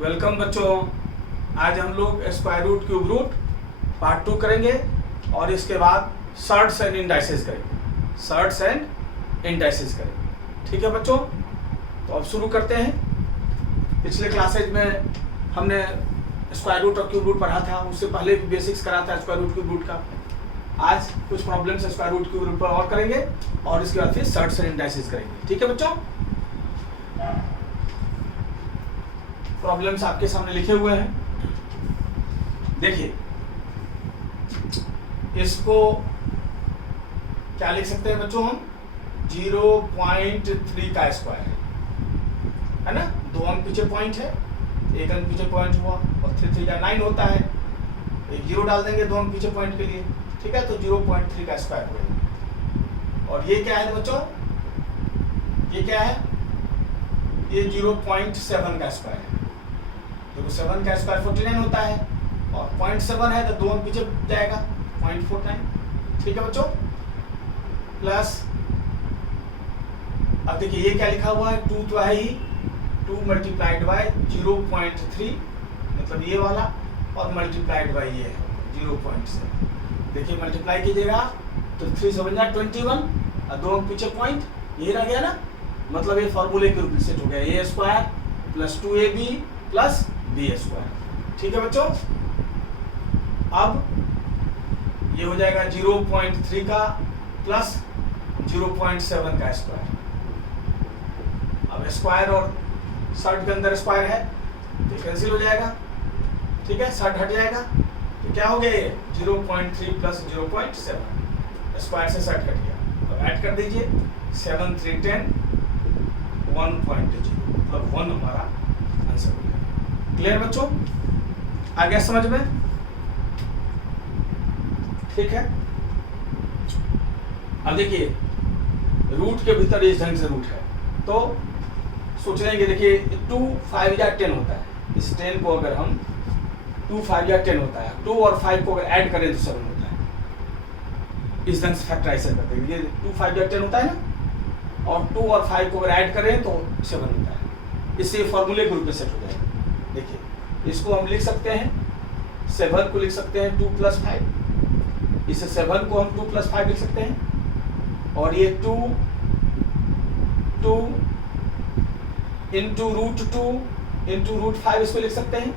Welcome बच्चों। आज हम लोग square root cube root part 2 करेंगे और इसके बाद सर्ट्स एंड इंडाइसेस करेंगे। सर्ट्स एंड इंडाइसेस करेंगे, ठीक है बच्चों। तो अब शुरू करते हैं। पिछले क्लासेज में हमने स्क्वायर रूट और क्यूब रूट पढ़ा था, उससे पहले भी बेसिक्स करा था स्क्वायर रूट क्यूब रूट का। आज कुछ problems square root cube root पर और करेंगे और इसके बाद फिर सर्ट्स एंड इंडाइसेस करेंगे, ठीक है बच्चों। प्रॉब्लम्स आपके सामने लिखे हुए हैं, देखिए। इसको क्या लिख सकते हैं बच्चों हम? 0.3 का स्क्वायर है ना। 2 अंक पीछे पॉइंट है, 1 अंक पीछे पॉइंट हुआ और 3 का 9 होता है। एक 0 डाल देंगे 2 अंक पीछे पॉइंट के लिए, ठीक है। तो 0.3 का स्क्वायर होगा। और ये क्या है बच्चों? ये क्या है? ये 0.7 का स्क्वायर है। देखो 7 का स्क्वायर 49 होता है और 0.7 है तो 2 अंक पीछे जाएगा 0.49, ठीक है बच्चों। प्लस अब देखिए ये क्या लिखा हुआ है? 2 तो है ही, 2 मल्टीप्लाइड बाय 0.3 मतलब ये वाला, और मल्टीप्लाइड बाय ये है 0.7। देखिए मल्टीप्लाई कीजिएगा तो 3 से बन जाए 21 और 2 अंक पीछे पॉइंट, ये रह गया ना। मतलब ये फॉर्मूले के रूप में सेट हो गया, a square plus 2ab plus b square, ठीक है बच्चों। अब ये हो जाएगा 0.3 का प्लस 0.7 का स्क्वायर। अब स्क्वायर और सर्ट के अंदर स्क्वायर है तो कैंसिल हो जाएगा, ठीक है। सर्ट हट जाएगा तो क्या हो गया? ये 0.3 प्लस 0.7, स्क्वायर से सर्ट कट गया। अब ऐड कर दीजिए 7 3 10 1.0, मतलब 1 हमारा आंसर हो गया। क्लियर बच्चों? आ गया समझ में? ठीक है। अब देखिए रूट के भीतर इस ढंग से रूट है तो सोच लेंगे। देखिए 2 5 या 10 होता है। इस 10 को अगर हम 2 5 या 10 होता है, 2 और 5 को अगर ऐड करें तो 7 होता है। इस ढंग से फैक्टराइजेशन करते हैं। ये 2 5 या 10 होता है ना, और 2 और 5 को अगर ऐड करें तो 7 होता है। इससे फॉर्मूले के रूप में सेट हो जाएगा। देखिए इसको हम लिख सकते हैं, 7 को लिख सकते हैं 2 प्लस 5। इसे 7 को हम 2 प्लस 5 लिख सकते हैं, और ये 2 इंटू रूट 2 इंटू रूट 5 इसको लिख सकते हैं।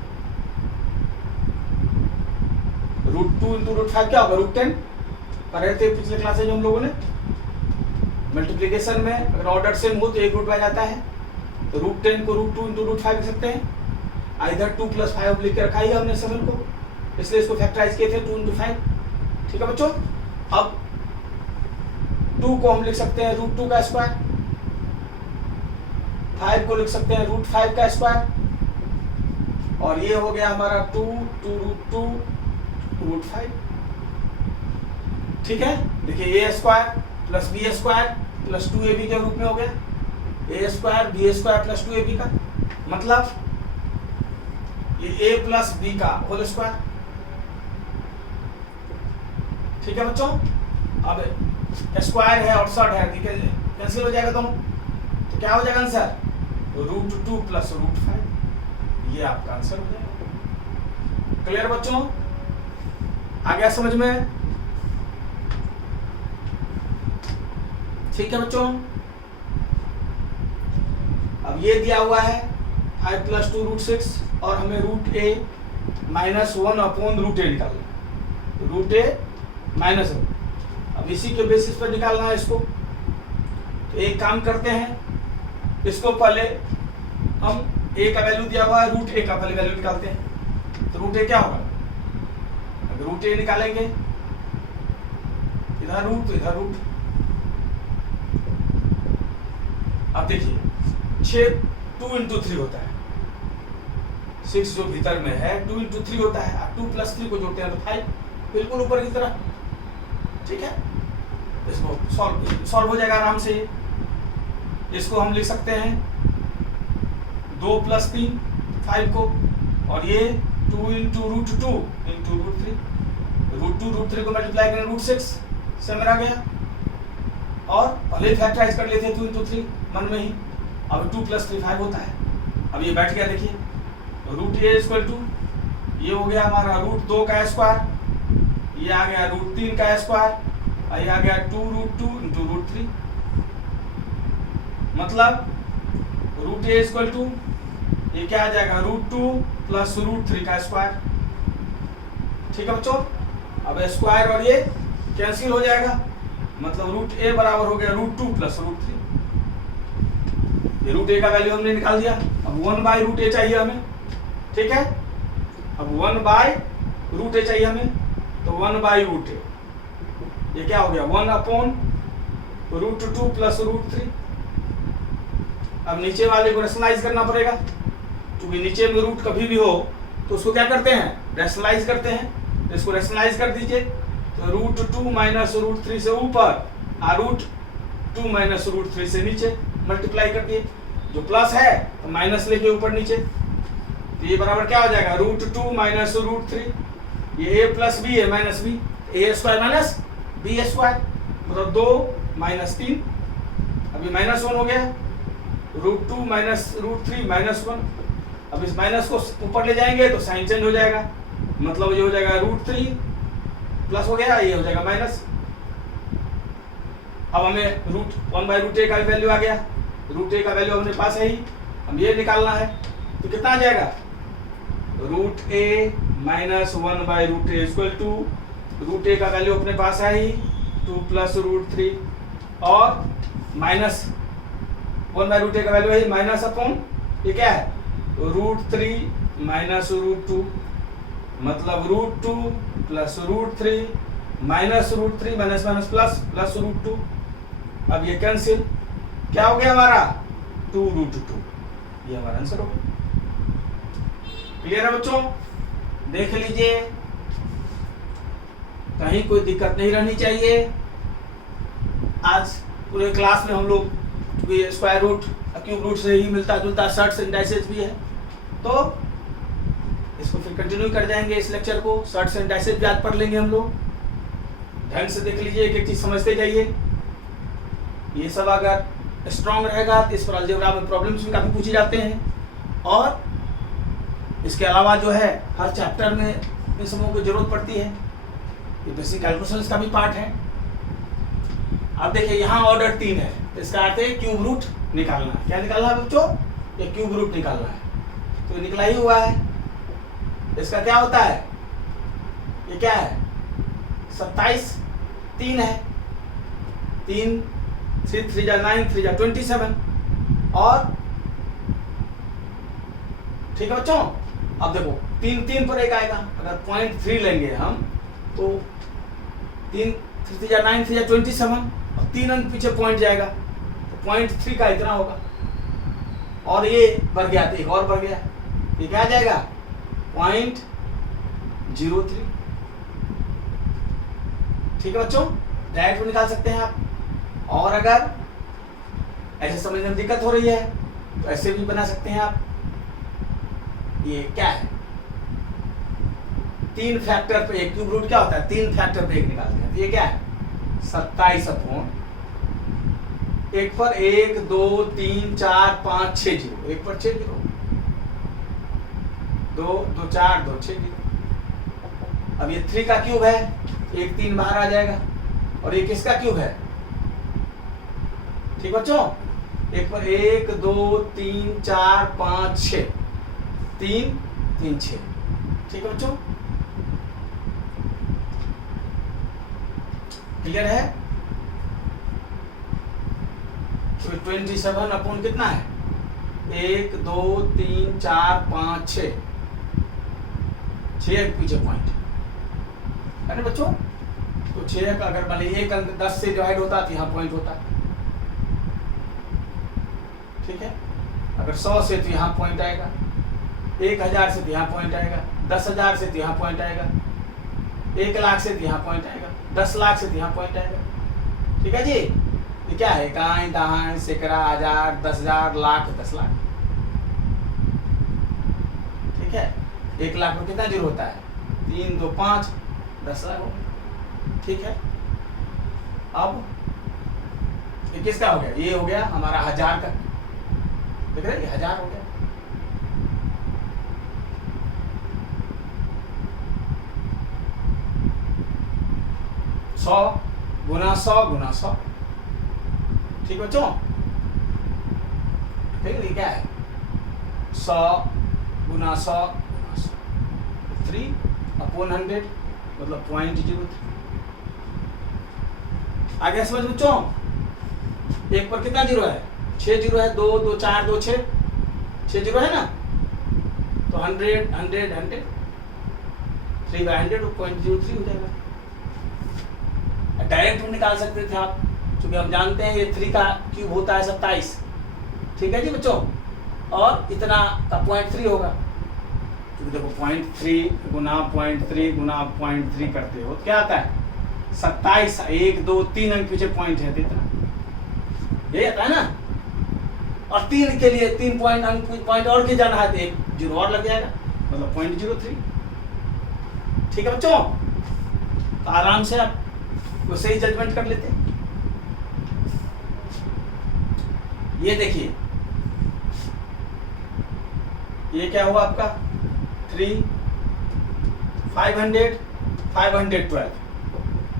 रूट 2 इंटू रूट 5 क्या होगा? रूट 10 पढ़े थे पिछले क्लास में हम लोगों ने। मल्टीप्लिकेशन में अगर ऑर्डर सेम हो तो एक रूट बच जाता है, तो रूट 10 को रूट 2 इंटू रूट 5 लिख सकते हैं। इधर 2 प्लस 5 लिख के रखा ही हमने 7 को, इसलिए इसको फैक्टराइज किए थे 2 इंटू 5, ठीक है बच्चों। अब 2 को हम लिख सकते हैं रूट 2 का स्क्वायर, 5 को लिख सकते हैं रूट 5 का स्क्वायर, और ये हो गया हमारा 2 रूट 2 रूट 5, ठीक है। देखिए a square plus b square plus 2ab के रूप में हो गया, a square b square plus 2ab का, मतलब ये a प्लस बी का होल स्क्वायर, ठीक है बच्चों। अब स्क्वायर है और सर्ट है, ठीक है, कैंसिल हो जाएगा दोनों, तो क्या हो जाएगा आंसर? रूट 2 प्लस रूट 5, ये आपका आंसर हो जाएगा। क्लियर बच्चों? आ गया समझ में? ठीक है बच्चों। अब ये दिया हुआ है 5 प्लस 2 रूट 6 और हमें root a minus 1 upon root a निकालना है। रूट a माइनस 1, अब इसी के बेसिस पर निकालना है इसको। तो एक काम करते हैं, इसको पहले हम a का वैल्यू दिया हुआ है, रूट a का पहले वैल्यू निकालते हैं। तो रूट a क्या होगा? अगर रूट a निकालेंगे, इधर रूट तो इधर रूट। अब देखिए 6 2 इंटू 3 होता है, 6 जो भीतर में है 2 इंटू 3 होता है। अब 2 प्लस 3 को जोड़ते हैं तो 5, बिल्कुल ऊपर की तरह, ठीक है। इसको सॉल्व हो जाएगा आराम से। इसको हम लिख सकते हैं 2 प्लस 3 5 को, और ये 2 into root 2 into root 3, root 3 को मल्टीप्लाई करें रूट 6 से मेरा गया, और पहले फैक्टराइज कर लेते हैं 2 इंटू 3 मन में ही। अब 2 प्लस 3 5 होता है। अब ये बैठ गया, देखिए रूट ए इक्वल टू, ये हो गया हमारा रूट 2 का स्क्वायर, ये आ गया रूट 3 का स्क्वायर, और ये आ गया 2 रूट 2 इंटू रूट 3। मतलब रूट ए इक्वल टू ये क्या आ जाएगा, रूट 2 प्लस रूट 3 का स्क्वायर। ठीक है बच्चों, अब स्क्वायर और ये कैंसिल हो जाएगा, मतलब रूट ए बराबर हो गया रूट 2 प्लस रूट 3। ये रूट ए का वैल्यू हमने निकाल दिया। अब 1 बाई रूट ए चाहिए हमें, ठीक है। अब 1 बाई रूट ए चाहिए हमें, तो 1 बाई रूट ए, ये क्या हो गया 1 अपॉन रूट 2 प्लस रूट 3। अब नीचे वाले को रेशनलाइज करना पड़ेगा, क्योंकि नीचे में रूट कभी भी हो तो उसको क्या करते हैं, रेशनलाइज करते हैं। तो इसको रेशनलाइज कर दीजिए, तो रूट 2 माइनस रूट 3 से ऊपर और रूट 2 माइनस रूट 3 से नीचे मल्टीप्लाई कर दिए। जो प्लस है तो माइनस लेके ऊपर नीचे, तो ये बराबर क्या हो जाएगा रूट 2 माइनस रूट 3, ये ए प्लस बी है माइनस बी, ए स्क्वायर माइनस बी स्क्वायर, मतलब 2 माइनस 3, अभी माइनस 1 हो गया, रूट 2 माइनस रूट 3 माइनस 1। अब इस माइनस को ऊपर ले जाएंगे तो साइन चेंज हो जाएगा, मतलब ये हो जाएगा रूट 3 प्लस हो गया, ये हो जाएगा माइनस। अब हमें रूट 1 बाई रूट ए का वैल्यू आ गया, रूट ए का वैल्यू अपने पास है ही, हम ये निकालना है, तो कितना आ जाएगा root a minus 1 by root a equal to, root a का वैल्यू अपने पास है ही 2 प्लस रूट 3 और माइनस 1 बाई रूट ए का वैल्यू है माइनस अपॉन ये क्या है रूट 3 माइनस रूट 2, मतलब root 2 plus root 3 minus root 3 minus minus plus plus root 2। अब ये कैंसिल, क्या हो गया हमारा 2 रूट 2, ये हमारा आंसर हो गया। क्लियर है बच्चों, देख लीजिए, कहीं कोई दिक्कत नहीं रहनी चाहिए। आज पूरे क्लास में हम लोग स्क्वायर रूट क्यूब रूट से ही मिलता जुलता सर्ट्स एंड डाइसेस भी है, तो इसको फिर कंटिन्यू कर जाएंगे इस लेक्चर को। सर्ट्स एंड डाइसेस भी याद पढ़ लेंगे हम लोग, ढंग से देख लीजिए, एक एक चीज समझते जाइए। ये सब अगर स्ट्रांग रहेगा तो इस पर अलजेब्रा में प्रॉब्लम्स भी काफी पूछे जाते हैं, और इसके अलावा जो है हर चैप्टर में इन सबों की जरूरत पड़ती है, ये बेसिक कैलकुलेशंस का भी पार्ट है। अब देखिए यहाँ ऑर्डर 3 है, इसका अर्थ है क्यूब रूट निकालना है। क्या निकालना है बच्चों, ये क्यूब रूट निकालना है, तो निकला ही हुआ है। इसका क्या होता है, ये क्या है 27, 3 है, 3 3 3 जा 9 3 जा 27, और ठीक है बच्चों। अब देखो 3 3 पर एक आएगा, अगर 0.3 लेंगे हम तो 3 3 जा 9 3 जा 27, और 3 अंक पीछे पॉइंट जाएगा तो 0.3 का इतना होगा, और ये बढ़ गया तो एक और बढ़ गया, ये क्या आ जाएगा 0.03। ठीक है बच्चों, डायरेक्ट भी निकाल सकते हैं आप, और अगर ऐसे समझने में दिक्कत हो रही है तो ऐसे भी बना सकते हैं आप। ये क्या है 3 फैक्टर पे एक, क्यूब रूट क्या होता है 3 फैक्टर पे एक निकालते हैं, तो ये क्या है 27 अपॉन 1 पर 1 2 3 4 5 6 जीरो, 1 पर 6 जीरो, 2 2 4 2 6 जीरो। अब ये 3 का क्यूब है, 1 3 बाहर आ जाएगा, और ये किसका क्यूब है, ठीक बच्चों, 1 पर 1 2 3 4 5 6, 3 3 6। ठीक है बच्चों, क्लियर है। तो 27 अपॉन कितना है 1 2 3 4 5 6, 6 पीछे पॉइंट है ना बच्चों। तो 6 का अगर मान लीजिए 1 अंक 10 से डिवाइड होता तो यहाँ पॉइंट होता, ठीक है। अगर 100 से तो यहाँ पॉइंट आएगा, 1000 से तो यहाँ पॉइंट आएगा, 10,000 से तो यहाँ पॉइंट आएगा, 1 लाख से तो यहाँ पॉइंट आएगा, 10 लाख से तो यहाँ पॉइंट आएगा। ठीक है जी, ये क्या है इकाई दहाई सैकड़ा हजार 10,000 लाख 10 लाख। ठीक है, 1 लाख में कितना जीरो होता है 3 2 5, 10 लाख हो गया। ठीक है, अब ये किसका हो गया, ये हो गया हमारा 1000 का, देख रहे हैं 1000 हो गया। 100 गुना 100 गुना 100। ठीक बच्चों, ठीक है, क्या है 100 गुना 100 गुना 100, 3/100 मतलब 0.03। आगे समझ बच्चों, एक पर कितना जीरो है, 6 जीरो है, 2 2 4 2 6 जीरो है ना, तो 100 100 100 3/100 0.03 हो जाएगा। डायरेक्ट भी निकाल सकते थे आप, क्योंकि हम जानते हैं ये 3 का क्यूब होता है 27। ठीक है जी बच्चों, और इतना का 0.3 होगा, क्योंकि देखो 0.3 गुना 0.3 गुना 0.3 करते हो तो क्या आता है 27। 1 2 3 अंक पीछे पॉइंट है, इतना ये आता है ना, और 3 के लिए 3 पॉइंट और के जाना है तो 1 जीरो और लग जाएगा, मतलब 0.03। ठीक है बच्चों, तो आराम से आप वो सही जजमेंट कर लेते हैं। ये देखिए, ये क्या हुआ आपका 3 500 512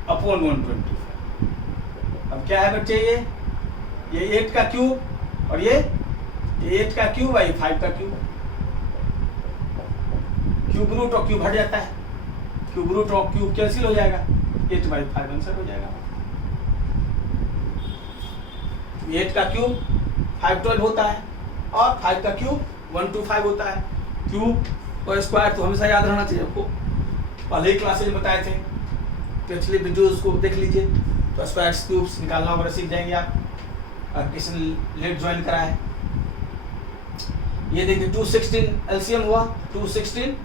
अपॉन 125। अब क्या है बच्चे, ये 8 का क्यूब और ये 8 का क्यूब है, ये 5 का क्यूब। क्यूब रूट और क्यूब हट जाता है, क्यूब रूट और क्यूब कैंसिल हो जाएगा, 8/5 आंसर हो जाएगा। 8 का क्यूब 512 होता है और 5 का क्यूब 125 होता है। क्यूब और स्क्वायर तो हमेशा याद रहना चाहिए आपको, पहले ही क्लासेज में बताए थे, पिछले वीडियोस को देख लीजिए, तो स्क्वायर क्यूब्स निकालना वगैरह सीख जाएंगे आप, और किसी ने लेट ज्वाइन करा है। ये देखिए 216 एलसीएम हुआ, 216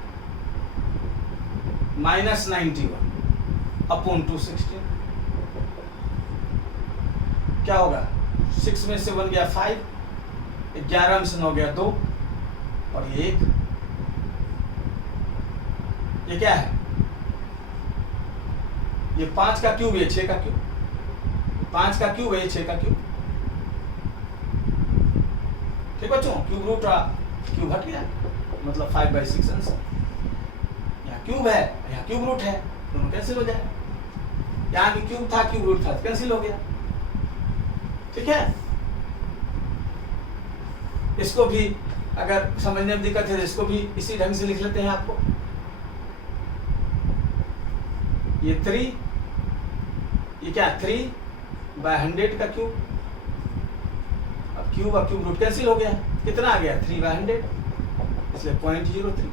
माइनस 91 अपॉन 216, क्या होगा 6 में से 1 गया 5, 11 में से 9 गया 2 और ये 1। ये क्या है, ये 5 का क्यूब, ये 6 का क्यूब, 5 का क्यूब है, ये 6 का क्यूब। ठीक बच्चों, क्यूब रूट क्यूब हट गया, मतलब 5/6 आंसर। यहाँ क्यूब है, यहाँ क्यूब रूट है, दोनों कैंसिल हो जाएगा। यहाँ भी क्यूब था, क्यूब रूट था, कैंसिल हो गया। ठीक है, इसको भी अगर समझने में दिक्कत है तो इसको भी इसी ढंग से लिख लेते हैं आपको। ये 3, ये क्या 3/100 का क्यूब, अब क्यूब और क्यूब रूट कैंसिल हो गया, कितना आ गया 3/100, इसलिए 0.03।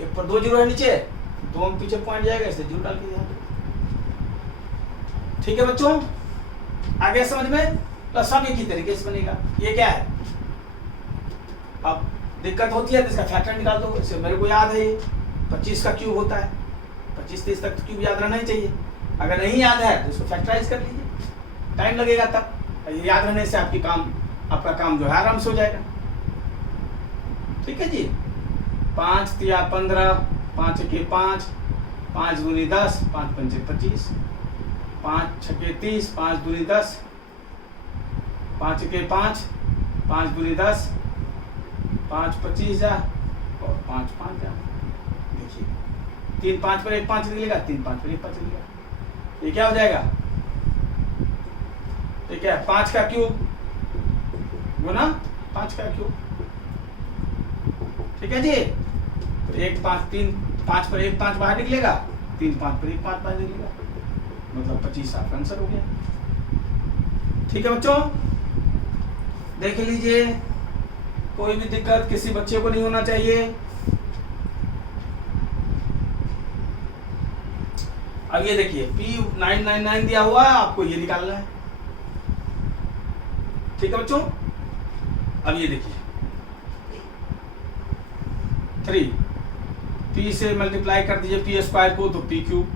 एक पर 2 जीरो है नीचे, 2 में पीछे पॉइंट जाएगा, इसलिए जीरो डाल के दिया। ठीक है बच्चों, आगे समझ में, प्लस सब एक ही तरीके से बनेगा। ये क्या है, अब दिक्कत होती है तो इसका फैक्टर निकाल दो। इसे मेरे को याद है, 25 का क्यूब होता है, 25-30 तक क्यूब याद रहना ही चाहिए। अगर नहीं याद है तो इसको फैक्टराइज कर लीजिए, टाइम लगेगा तब, ये याद रहने से आपका काम जो है आराम से हो जाएगा। ठीक है जी, 5 तिया 15, 5 एके 5, 5 दूनी 10, 5 पंचे 25, 5 छके 30, 5 दूनी 10, 5 एके 5, 5 दूनी 10, 5 25 जा और 5 5 जा। देखिए 3 5 पर 1 5 निकलेगा, 3 5 पर 1 5 निकलेगा, ये क्या हो जाएगा, ये क्या है 5 का क्यूब गुना 5 का क्यूब। ठीक है जी, तो 1 5 3 5 पर 1 5 बाहर निकलेगा, 3 5 पर 1 5 बाहर निकलेगा, मतलब 25 आपका आंसर हो गया। ठीक है बच्चों, देख लीजिए, कोई भी दिक्कत किसी बच्चे को नहीं होना चाहिए। अब ये देखिए P999 दिया हुआ है, आपको ये निकालना है। ठीक है बच्चों, अब ये देखिए 3 P से मल्टीप्लाई कर दीजिए P स्क्वायर को तो P क्यूब,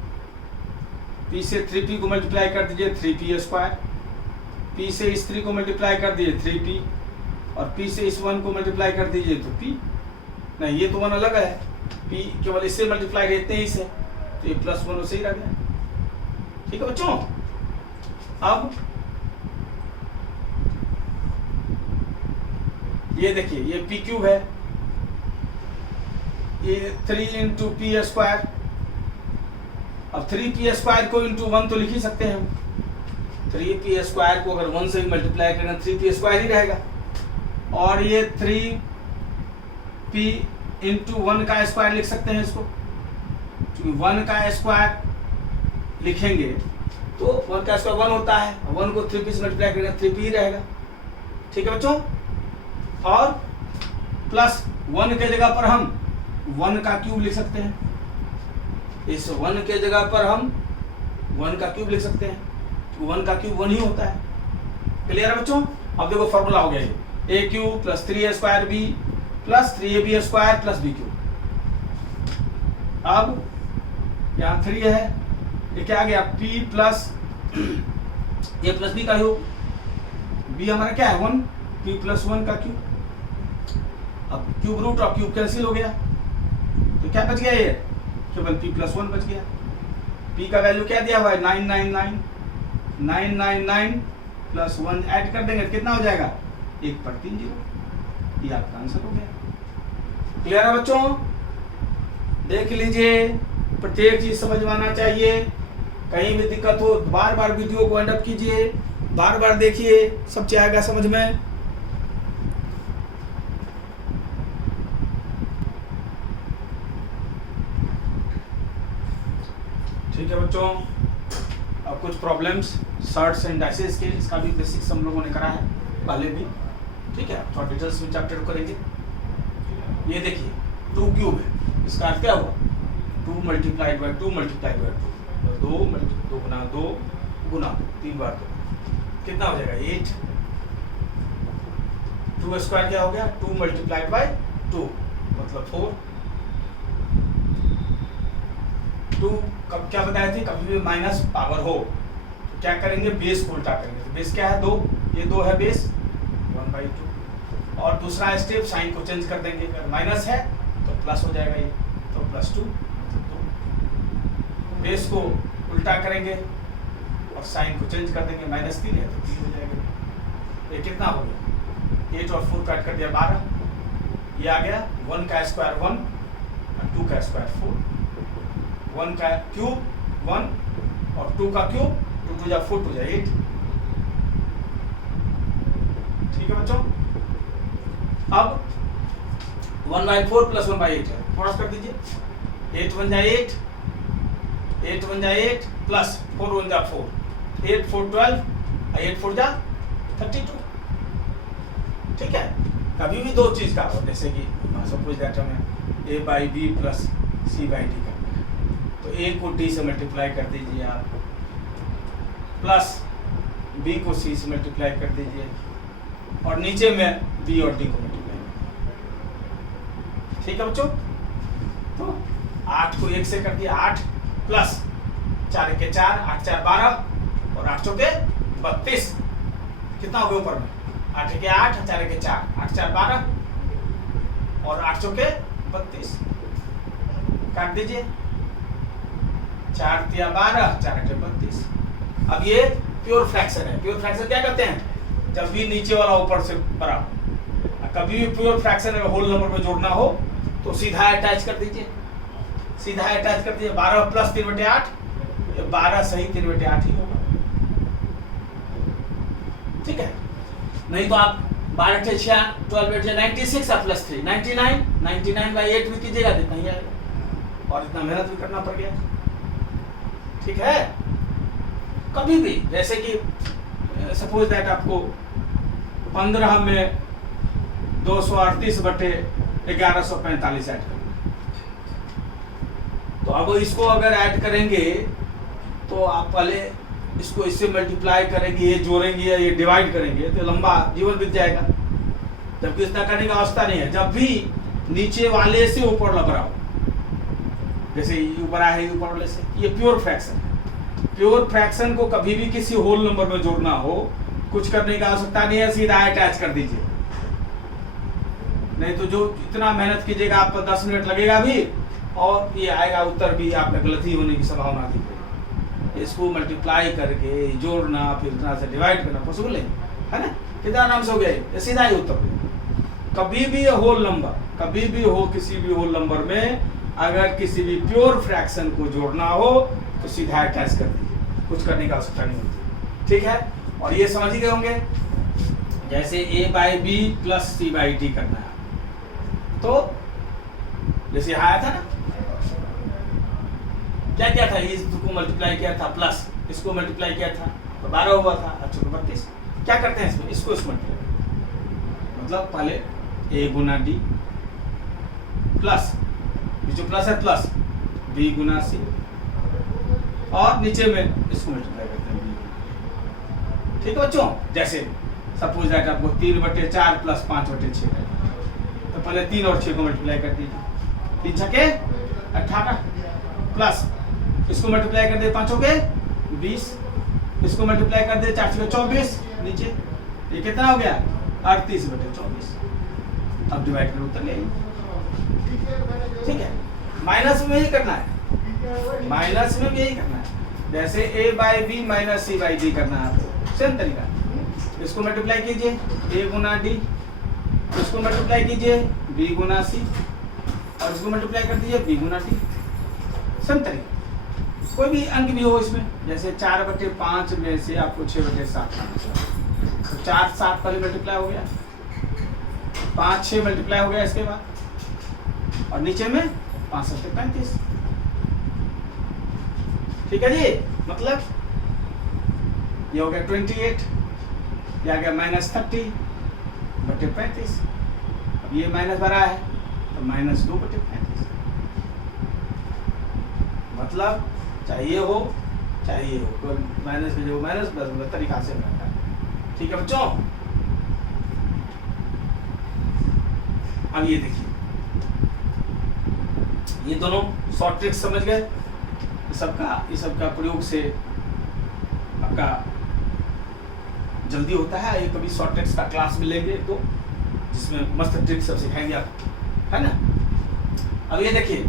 P से 3P को मल्टीप्लाई कर दीजिए 3P स्क्वायर, P से इस 3 को मल्टीप्लाई कर दीजिए 3P, और P से इस 1 को मल्टीप्लाई कर दीजिए तो P, नहीं ये तो 1 अलग है, P केवल इससे मल्टीप्लाई रहते हैं इसे, तो ये +1 उसे ही रह गया। ठीक है बच्चों, अब ये देखिए ये P क्यूब है, ये 3 × P स्क्वायर, अब 3p² को इंटू 1 तो लिख ही सकते हैं हम। 3p² को अगर 1 से ही मल्टीप्लाई करें 3p² ही रहेगा, और ये 3p इंटू 1 का स्क्वायर लिख सकते हैं इसको, क्योंकि 1 का स्क्वायर लिखेंगे तो 1 का स्क्वायर 1 होता है, 1 को 3p से मल्टीप्लाई करेंगे 3p ही रहेगा। ठीक है बच्चों, और प्लस 1 के जगह पर हम 1 का क्यूब लिख सकते हैं, इस 1 के जगह पर हम 1 का क्यूब लिख सकते हैं, 1 का क्यूब 1 ही होता है। क्लियर है बच्चों? अब देखो फॉर्मूला हो गया ये, a cube plus 3a² plus 3ab² plus b cube. अब यहाँ 3 है, ये क्या आ गया p plus a plus b का योग, b हमारा क्या है 1, p प्लस 1 का क्यूब। अब क्यूब रूट और क्यूब कैंसिल हो गया, तो क्या बच गया, ये केवल p प्लस 1 बच गया। p का वैल्यू क्या दिया हुआ है 999 प्लस 1 ऐड कर देंगे कितना हो जाएगा 1/30। ये आपका आंसर हो गया। क्लियर है बच्चों? देख लीजिए, प्रत्येक चीज समझ में आना चाहिए, कहीं भी दिक्कत हो बार बार वीडियो को एंड अप कीजिए, बार बार देखिए, सब चीज आएगा समझ में। ठीक है बच्चों, अब कुछ प्रॉब्लम्स सर्ट्स एंड डाइसेस के, इसका भी बेसिक्स हम लोगों ने करा है पहले भी। ठीक है, थोड़ा डिटेल्स में चैप्टर करेंगे। ये देखिए 2 क्यूब है, इसका अर्थ क्या हुआ 2 मल्टीप्लाइड बाय 2 मल्टीप्लाइड बाय 2, 2 गुना 2 गुना 2, 3 बार 2, कितना हो जाएगा 8। 2 स्क्वायर क्या हो गया 2 मल्टीप्लाइड बाय 2 मतलब 4। 2 कब क्या बताए थे, कभी भी माइनस पावर हो तो क्या करेंगे बेस को उल्टा करेंगे, तो बेस क्या है 2, ये 2 है बेस 1/2, और दूसरा स्टेप साइन को चेंज कर देंगे, अगर माइनस है तो प्लस हो जाएगा ये, तो +2। बेस को उल्टा करेंगे और साइन को चेंज कर देंगे, -3 है तो 3 हो जाएगा। ये कितना हो गया 8 और 4 काट कर दिया 12, ये आ गया 1 का स्क्वायर 1 और 2 का स्क्वायर 4, 1 का क्यूब 1 और 2 का क्यूब 2 2 जा 4 2 जा 8। ठीक है बच्चों, अब 1/4 प्लस 1/8 है, थोड़ा कर दीजिए, 8 1 जा 8, 8 1 जा 8 प्लस 4 1 जा 4, 8 4 12, 8 4 जा 32। ठीक है, कभी भी दो चीज का हो, जैसे कि सपोज दैट हमें a/b प्लस c/d करना है, तो a को d से मल्टीप्लाई कर दीजिए आप, प्लस b को c से मल्टीप्लाई कर दीजिए, और नीचे में b और d को मल्टीप्लाई कर दीजिए। ठीक है बच्चों, तो 8 को 1 से कर दिया 8 प्लस 4 1 4, 8 4 12 और 8 चौके 32, कितना हो गया ऊपर में 8 1 8, 4 1 4, 8 4 12 और 8 चौके 32, काट दीजिए 4 3 12, 4 8 32। अब ये प्योर फ्रैक्शन है, प्योर फ्रैक्शन क्या करते हैं, जब भी नीचे वाला ऊपर से बड़ा हो, कभी भी प्योर फ्रैक्शन अगर होल नंबर में जोड़ना हो तो सीधा अटैच कर दीजिए, सीधा अटैच कर दीजिए, 12 प्लस 3/8, 12 सही 3/8 ही होगा। ठीक है, नहीं तो आप 12 × 6 12 × 96 प्लस 3 99, 99/8 भी कीजिएगा तो इतना ही आएगा, और इतना मेहनत भी करना पड़ गया। ठीक है, कभी भी जैसे कि सपोज दैट आपको 15 में 238/1145 ऐड करना, तो अब इसको अगर ऐड करेंगे तो आप पहले इसको इससे मल्टीप्लाई करेंगे, ये जोड़ेंगे, ये डिवाइड करेंगे तो लंबा जीवन बीत जाएगा, जबकि इतना करने की आवश्यकता नहीं है। जब भी नीचे वाले से ऊपर लग रहा हो, जैसे ऊपर आया है ऊपर वाले से, ये प्योर फ्रैक्शन है। प्योर फ्रैक्शन को कभी भी किसी होल नंबर में जोड़ना हो कुछ करने की आवश्यकता नहीं है, सीधा अटैच कर दीजिए, नहीं तो जो इतना मेहनत कीजिएगा आपको 10 मिनट लगेगा भी, और ये आएगा उत्तर भी आपका गलती होने की संभावना अधिक है। इसको मल्टीप्लाई करके जोड़ना फिर इतना से डिवाइड करना पॉसिबल है ना, कितना नाम से हो गया, ये सीधा ही उत्तर हो। कभी भी होल नंबर, कभी भी हो किसी भी होल नंबर में अगर किसी भी प्योर फ्रैक्शन को जोड़ना हो तो सीधा अटैच कर दीजिए, कुछ करने की आवश्यकता नहीं होती। ठीक है, और ये समझ ही गए होंगे, जैसे a by b plus c by d करना है, तो जैसे यहाँ आया था ना, क्या किया था, इसको मल्टीप्लाई किया था प्लस इसको मल्टीप्लाई किया था तो 12 हुआ था, अच्छा तो 32। क्या करते हैं इसमें, इसको इस मल्टीप्लाई, मतलब पहले a गुना डी प्लस जो प्लस है प्लस b गुना सी, और नीचे में इसको मल्टीप्लाई करते हैं b। ठीक है बच्चों, जैसे सपोज दैट आपको 3/4 प्लस 5/6 है, तो पहले 3 और 6 को मल्टीप्लाई कर दीजिए, 3 छके 18 प्लस इसको मल्टीप्लाई कर दे 5 के 20, इसको मल्टीप्लाई कर दे 4 छके 24, नीचे ये कितना हो गया 38/24। अब डिवाइड करो उत्तर ले आइए। ठीक है, माइनस में यही करना है, माइनस में भी यही करना है, जैसे a by b minus c by d करना है आपको, सेम तरीका। इसको मल्टीप्लाई कीजिए a गुना डी, इसको मल्टीप्लाई कीजिए b गुना सी, और इसको मल्टीप्लाई कर दीजिए b गुना डी, सेम तरीका। कोई भी अंक भी हो इसमें, जैसे 4/5 में से आपको 6/7 आना चाहिए, तो 4 7 पहले मल्टीप्लाई हो गया, 5 6 मल्टीप्लाई हो गया इसके बाद, और नीचे में 5 7 35। ठीक है जी, मतलब ये हो गया 28, ये आ गया -30/35। अब ये माइनस भरा है तो -2/35। मतलब चाहिए हो तो माइनस में जो माइनस प्लस तरीका से करना है। ठीक है बच्चों, अब ये देखिए, ये दोनों शॉर्ट ट्रिक्स समझ गए, ये सबका प्रयोग से आपका जल्दी होता है। ये कभी शॉर्ट ट्रिक्स का क्लास में लेंगे तो जिसमें मस्त ट्रिक्स सब सिखाएंगे आपको, है ना। अब ये देखिए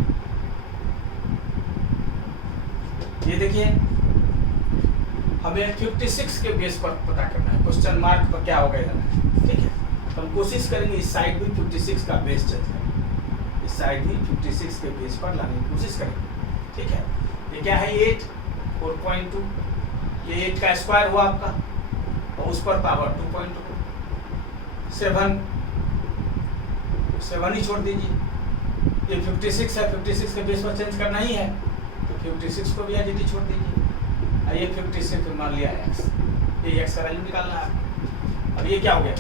हमें 56 के बेस पर पता करना है, क्वेश्चन मार्क पर क्या होगा इधर। ठीक है, तो हम कोशिश करेंगे इस साइड भी 56 का बेस चल जाए, इस साइड भी 56 के बेस पर लाने की कोशिश करेंगे। ठीक है, ये क्या है 8 4.2, ये 8 का स्क्वायर हुआ आपका, और उस पर पावर 2.2, 7 ही छोड़ दीजिए। ये 56 है, 56 के बेस पर चेंज करना ही है, तो 56 को भी एज इट इज छोड़ दीजिए। ये 56 मान लिया x, ये x का वैल्यू निकालना है। अब ये क्या हो गया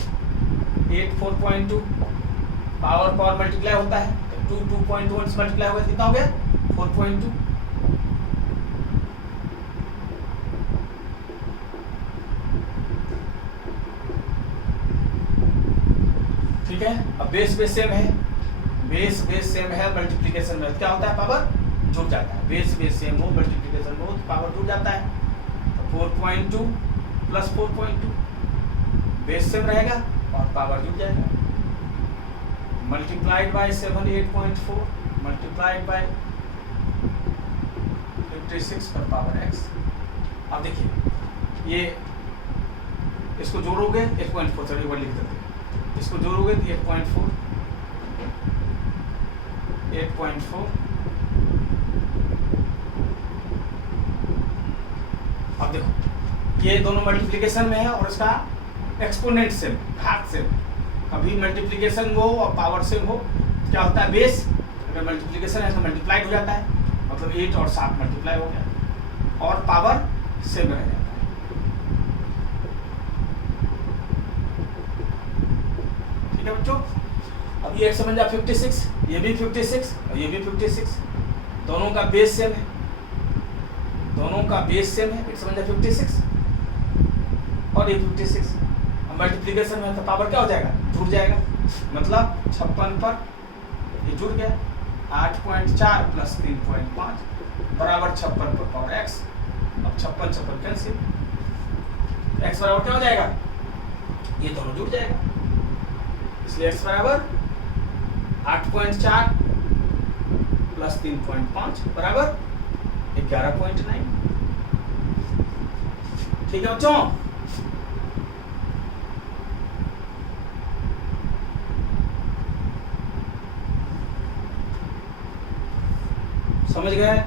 8 4.2, पावर मल्टीप्लाई होता है, तो 2 से मल्टीप्लाई होगा, कितना हो गया 4.2। ठीक है, अब बेस सेम है, बेस सेम है, मल्टीप्लिकेशन में क्या होता है पावर जुड़ जाता है, बेस सेम हो मल्टीप्लिकेशन में हो तो पावर जुड़ जाता है। तो 4.2 प्लस 4.2 बेस सेम रहेगा और पावर जुड़ जाएगा, मल्टीप्लाइड बाय 7 8.4 मल्टीप्लाइड बाय 56 पर पावर x। अब देखिए ये इसको जोड़ोगे 8.4, चलिए वर्ड लिख देते हैं, इसको जोड़ोगे तो 8.4 अब देखो ये दोनों मल्टीप्लिकेशन में है और इसका एक्सपोनेंट सेम, घात सेम। कभी मल्टीप्लिकेशन हो और पावर सेम हो, क्या होता है बेस अगर मल्टीप्लिकेशन है तो मल्टीप्लाइड हो जाता है, मतलब 8 और 7 मल्टीप्लाई हो गया, और पावर सेम रह जाता है। ठीक है बच्चों, अब ये एक समझ आ 56, ये भी 56 और ये भी 56, दोनों का बेस सेम है, दोनों का बेस सेम है, एक समझ आ 56 और ये 56। अब मल्टीप्लिकेशन में तो पावर क्या हो जाएगा जुड़ जाएगा, मतलब 56 पर ये जुड़ गया, 8.4 प्लस 3.5 बराबर 56 पर पावर x। अब 56 कैंसिल, x बराबर क्या हो जाएगा, ये दोनों जुड़ जाएगा, इसलिए x बराबर 8.4 प्लस 3.5 बराबर 11.9। ठीक है बच्चों, समझ गए।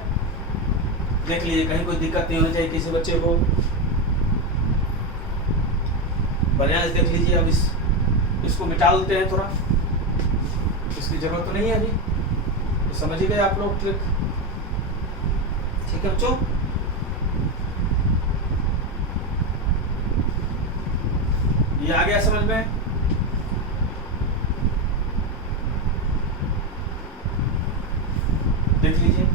देख लीजिए, कहीं कोई दिक्कत नहीं होनी चाहिए किसी बच्चे को। बढ़िया से देख लीजिए। अब इसको मिटा देते हैं थोड़ा, इसकी जरूरत तो नहीं है अभी, तो समझ ही गए आप लोग ट्रिक। ठीक है बच्चों, ये आ गया समझ में। देख लीजिए,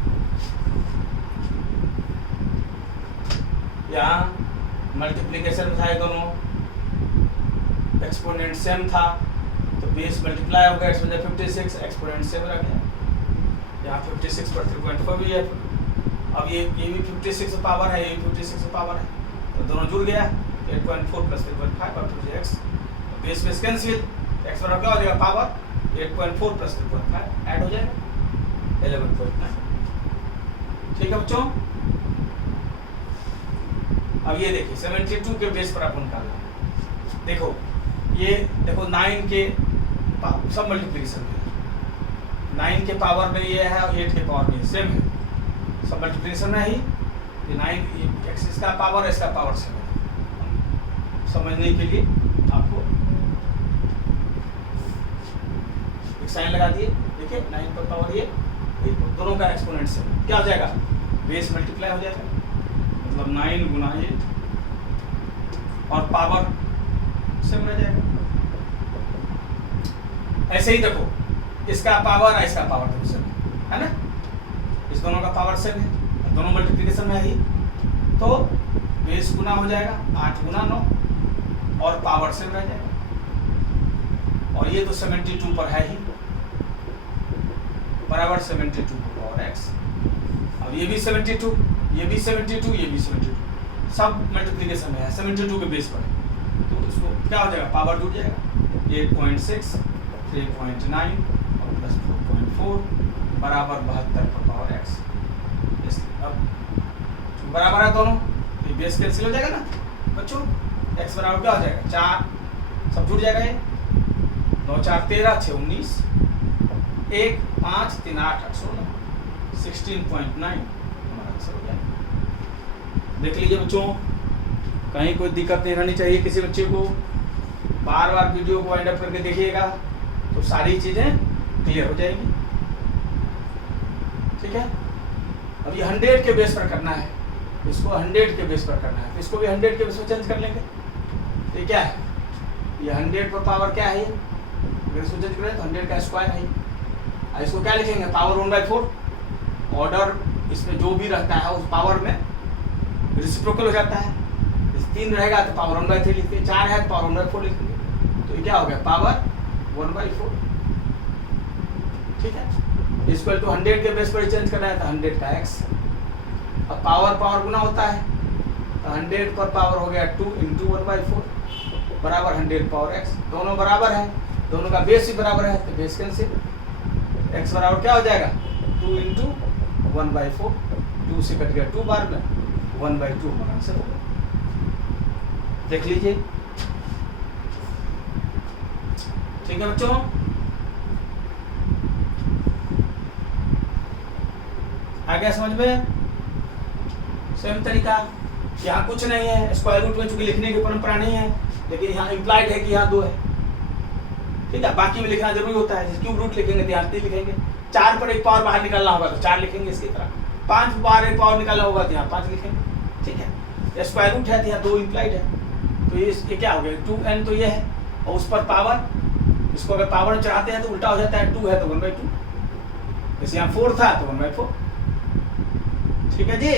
यहाँ मल्टीप्लिकेशन था, ये दोनों एक्सपोनेंट सेम था तो बेस मल्टीप्लाई हो गया, इसमें 56, एक्सपोनेंट सेम रह गया। यहाँ 56 पर 3.4 भी है। अब ये भी 56 पावर है, ये भी 56 पावर है, तो दोनों जुड़ गया 8.4 प्लस 3.5 और 2x, base base cancel, x बराबर क्या हो जाएगा पावर 8.4 प्लस 3.5 ऐड हो जाएगा 11.9। ठीक है बच्चों, अब ये देखिए 72 के बेस पर आप निकालना। देखो ये देखो 9 के सब मल्टीप्लिकेशन में 9 के पावर में ये है और 8 के पावर में सेम है, सब मल्टीप्लिकेशन में ही ये 9 एक्सिस का पावर इसका पावर सेम है। समझने के लिए आपको एक साइन लगा दिए, देखिए 9 पर पावर ये दोनों का एक्सपोनेंट सेम, क्या हो जाएगा बेस मल्टीप्लाई हो जाएगा, मतलब 9 गुना 8 और पावर सेम रह जाएगा। ऐसे ही देखो इसका पावर और इसका पावर दोनों सेम है ना, इस दोनों का पावर सेम है, दोनों मल्टीप्लिकेशन में ही, तो बेस गुना हो जाएगा 8 गुना 9 और पावर सेम रह जाएगा। और ये तो 72 पर है ही, बराबर 72 पावर x। अब ये भी 72, ये भी 72, ये भी 72, सब मल्टीप्लिकेशन में है 72 के बेस पर, तो इसको क्या हो जाएगा पावर जुड़ जाएगा 8.6, 3.9 और प्लस 4.4 बराबर 72 पर पावर x। अब बराबर है दोनों, ये बेस कैंसिल हो जाएगा ना बच्चों, x बराबर क्या हो जाएगा 4, सब जुड़ जाएगा, ये 9 4 13 6 19, 1 5 3 8 8 16, 16.9 हमारा आंसर हो जाएगा। देख लीजिए बच्चों, कहीं कोई दिक्कत नहीं रहनी चाहिए किसी बच्चे को। बार बार वीडियो को वाइंड अप करके देखिएगा तो सारी चीजें क्लियर हो जाएगी। ठीक है, अब ये 100 के बेस पर करना है, इसको 100 के बेस पर करना है, तो इसको भी 100 के बेस पर चेंज कर लेंगे। ये क्या है, ये 100 पर पावर क्या है, अगर इसको चेंज करें तो 100 का स्क्वायर है। इसको क्या लिखेंगे पावर 1/4, ऑर्डर इसमें जो भी रहता है उस पावर में रेसिप्रोकल हो जाता है। 3 रहेगा तो पावर 1/3 लिखते, 4 है तो पावर 1/4 लिखते, तो ये क्या हो गया पावर 1/4। ठीक है, इसको तो 100 के बेस पर चेंज करना है तो 100 का x। अब पावर गुना होता है तो 100 पर पावर हो गया 2 × 1/4 बराबर 100 पावर x, दोनों बराबर है, दोनों का बेस भी बराबर है तो बेस कैंसिल, x बराबर क्या हो जाएगा 2 × 1/4, 2 से कट गया 2 बार में 1/2 हमारा आंसर होगा। देख लीजिए, ठीक है बच्चों, आ गया समझ में। सेम तरीका, यहाँ कुछ नहीं है, स्क्वायर रूट में चूंकि लिखने की परंपरा नहीं है, लेकिन यहाँ इम्प्लाइड है कि यहाँ 2 है। ठीक है, बाकी में लिखना जरूरी होता है, क्यूब रूट लिखेंगे तो यहाँ 3 लिखेंगे, 4 पर एक पावर बाहर निकालना होगा तो 4 लिखेंगे इसकी तरह, 5 पर एक पावर निकालना होगा तो यहाँ 5 लिखेंगे। ठीक है, स्क्वायर रूट है तो यहाँ 2 इम्प्लाइड है, तो ये क्या हो गया 2n, तो ये है, और उस पर पावर, इसको अगर पावर चढ़ाते हैं तो उल्टा हो जाता है, 2 है तो 1/2, जैसे यहाँ 4 था तो 1/4। ठीक है जी,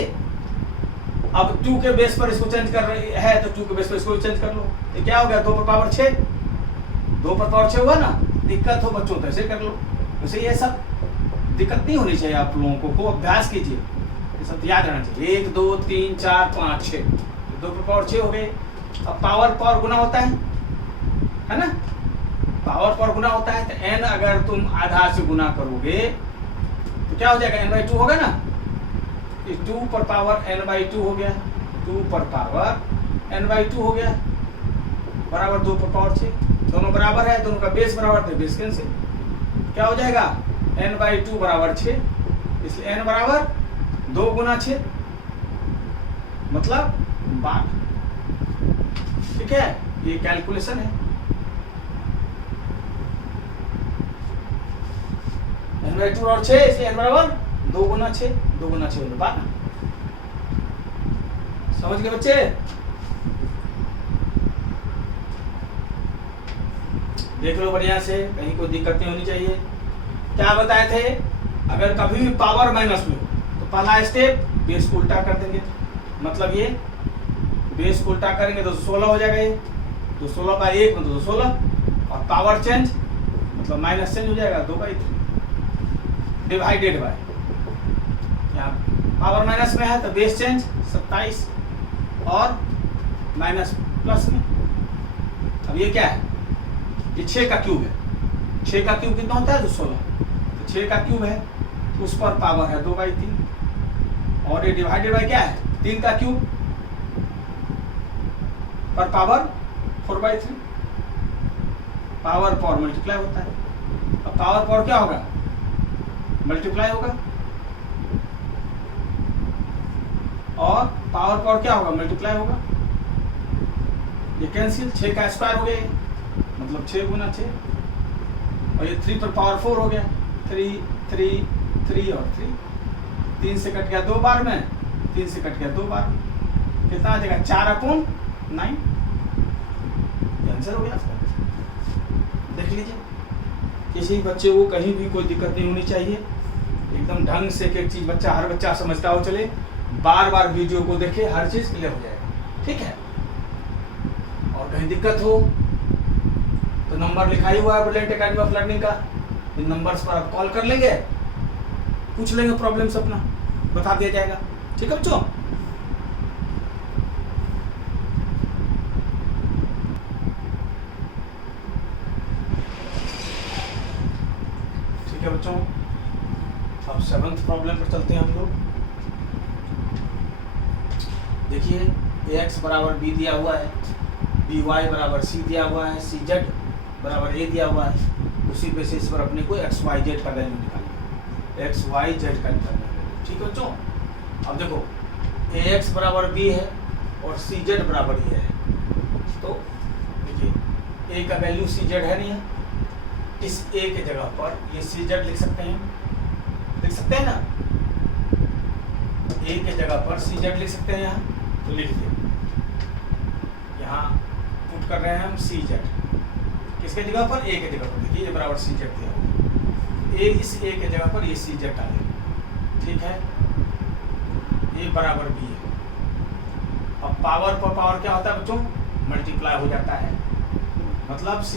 अब 2 के बेस पर इसको चेंज कर रहे है तो 2 के बेस पर इसको चेंज कर लो, तो क्या हो गया 2 पर पावर 6, 2 पर पावर 6 हुआ ना। दिक्कत हो बच्चों तो ऐसे कर लो, वैसे ये सब दिक्कत नहीं होनी चाहिए, आप लोगों को अभ्यास कीजिए, ये सब याद रहना चाहिए। 1 2 3 4 5 6, 2 पर पावर 6 हो गए। अब पावर गुना होता है ना, पावर गुना होता है, तो n अगर तुम आधा से गुना करोगे तो क्या हो जाएगा n/2 होगा ना, 2 पर पावर n/2 हो गया, 2 पर पावर n/2 हो गया बराबर 2 पर पावर 6, दोनों बराबर है, दोनों का बेस बराबर, तो बेस कैंसिल, क्या हो जाएगा n/2 बराबर 6, इसलिए n बराबर 2 गुना 6, मतलब 12। ठीक है, ये कैलकुलेशन है। n/2 और 6, इसलिए n बराबर 2 गुना 6, 2 गुना 6 12। समझ गए बच्चे? देख लो बढ़िया से, कहीं कोई दिक्कत नहीं होनी चाहिए। क्या बताए थे, अगर कभी भी पावर माइनस में हो तो पहला स्टेप बेस को उल्टा कर देंगे। मतलब ये बेस को उल्टा करेंगे तो 16 हो जाएगा। ये तो 16/1 मतलब 16, और पावर चेंज मतलब माइनस चेंज हो जाएगा 2/3 डिवाइडेड बाय, यहाँ पावर माइनस में है तो बेस चेंज 27 और माइनस प्लस में। अब ये क्या है, ये 6 का क्यूब है। 6 का क्यूब कितना होता है, तो 16। तो 6 का क्यूब है तो उस पर पावर है 2/3, और ये डिवाइडेड बाय क्या है, 3 का क्यूब पर पावर 4/3। पावर पावर मल्टीप्लाई होता है। अब पावर पावर क्या होगा, मल्टीप्लाई होगा, और पावर पावर क्या होगा, मल्टीप्लाई होगा। ये कैंसिल, 6 का स्क्वायर हो गया मतलब 6 गुना 6, और ये 3 पर पावर 4 हो गया, 3 3 3 और 3, 3 से कट गया 2 बार में, 3 से कट गया 2 बार, कितना आ जाएगा 4/9। आंसर हो गया आपका। देख लीजिए, किसी बच्चे को कहीं भी कोई दिक्कत नहीं होनी चाहिए, एकदम ढंग से एक चीज बच्चा, हर बच्चा समझता हो चले, बार बार वीडियो को देखे, हर चीज क्लियर हो जाएगा। ठीक है, और कहीं दिक्कत हो तो नंबर लिखा ही हुआ है ब्रिलियंट एकेडमी ऑफ लर्निंग का, इन नंबर्स पर आप कॉल कर लेंगे, पूछ लेंगे प्रॉब्लम्स अपना, बता दिया जाएगा। ठीक है बच्चों, ठीक है बच्चों, अब 7th प्रॉब्लम पर चलते हैं हम लोग। देखिए ax बराबर b दिया हुआ है, by बराबर c दिया हुआ है, cz बराबर a दिया हुआ है। उसी बेसिस पर अपने को x y z का वैल्यू निकालना है, x y z का निकालना है। ठीक है बच्चों, अब देखो ax बराबर b है और cz बराबर ये है, तो देखिए a का वैल्यू cz है नहीं है, इस a के जगह पर ये cz लिख सकते हैं, लिख सकते हैं ना, a के जगह पर cz लिख सकते हैं यहाँ, तो लिख दिया। यहाँ पुट कर रहे हैं हम cz, किसके जगह पर, a के जगह पर। देखिए ये बराबर cz दिया हुआ, a इस a के जगह पर ये cz डालें। ठीक है, a बराबर b है। अब पावर पर पावर क्या होता है बच्चों, मल्टीप्लाई हो जाता है, मतलब c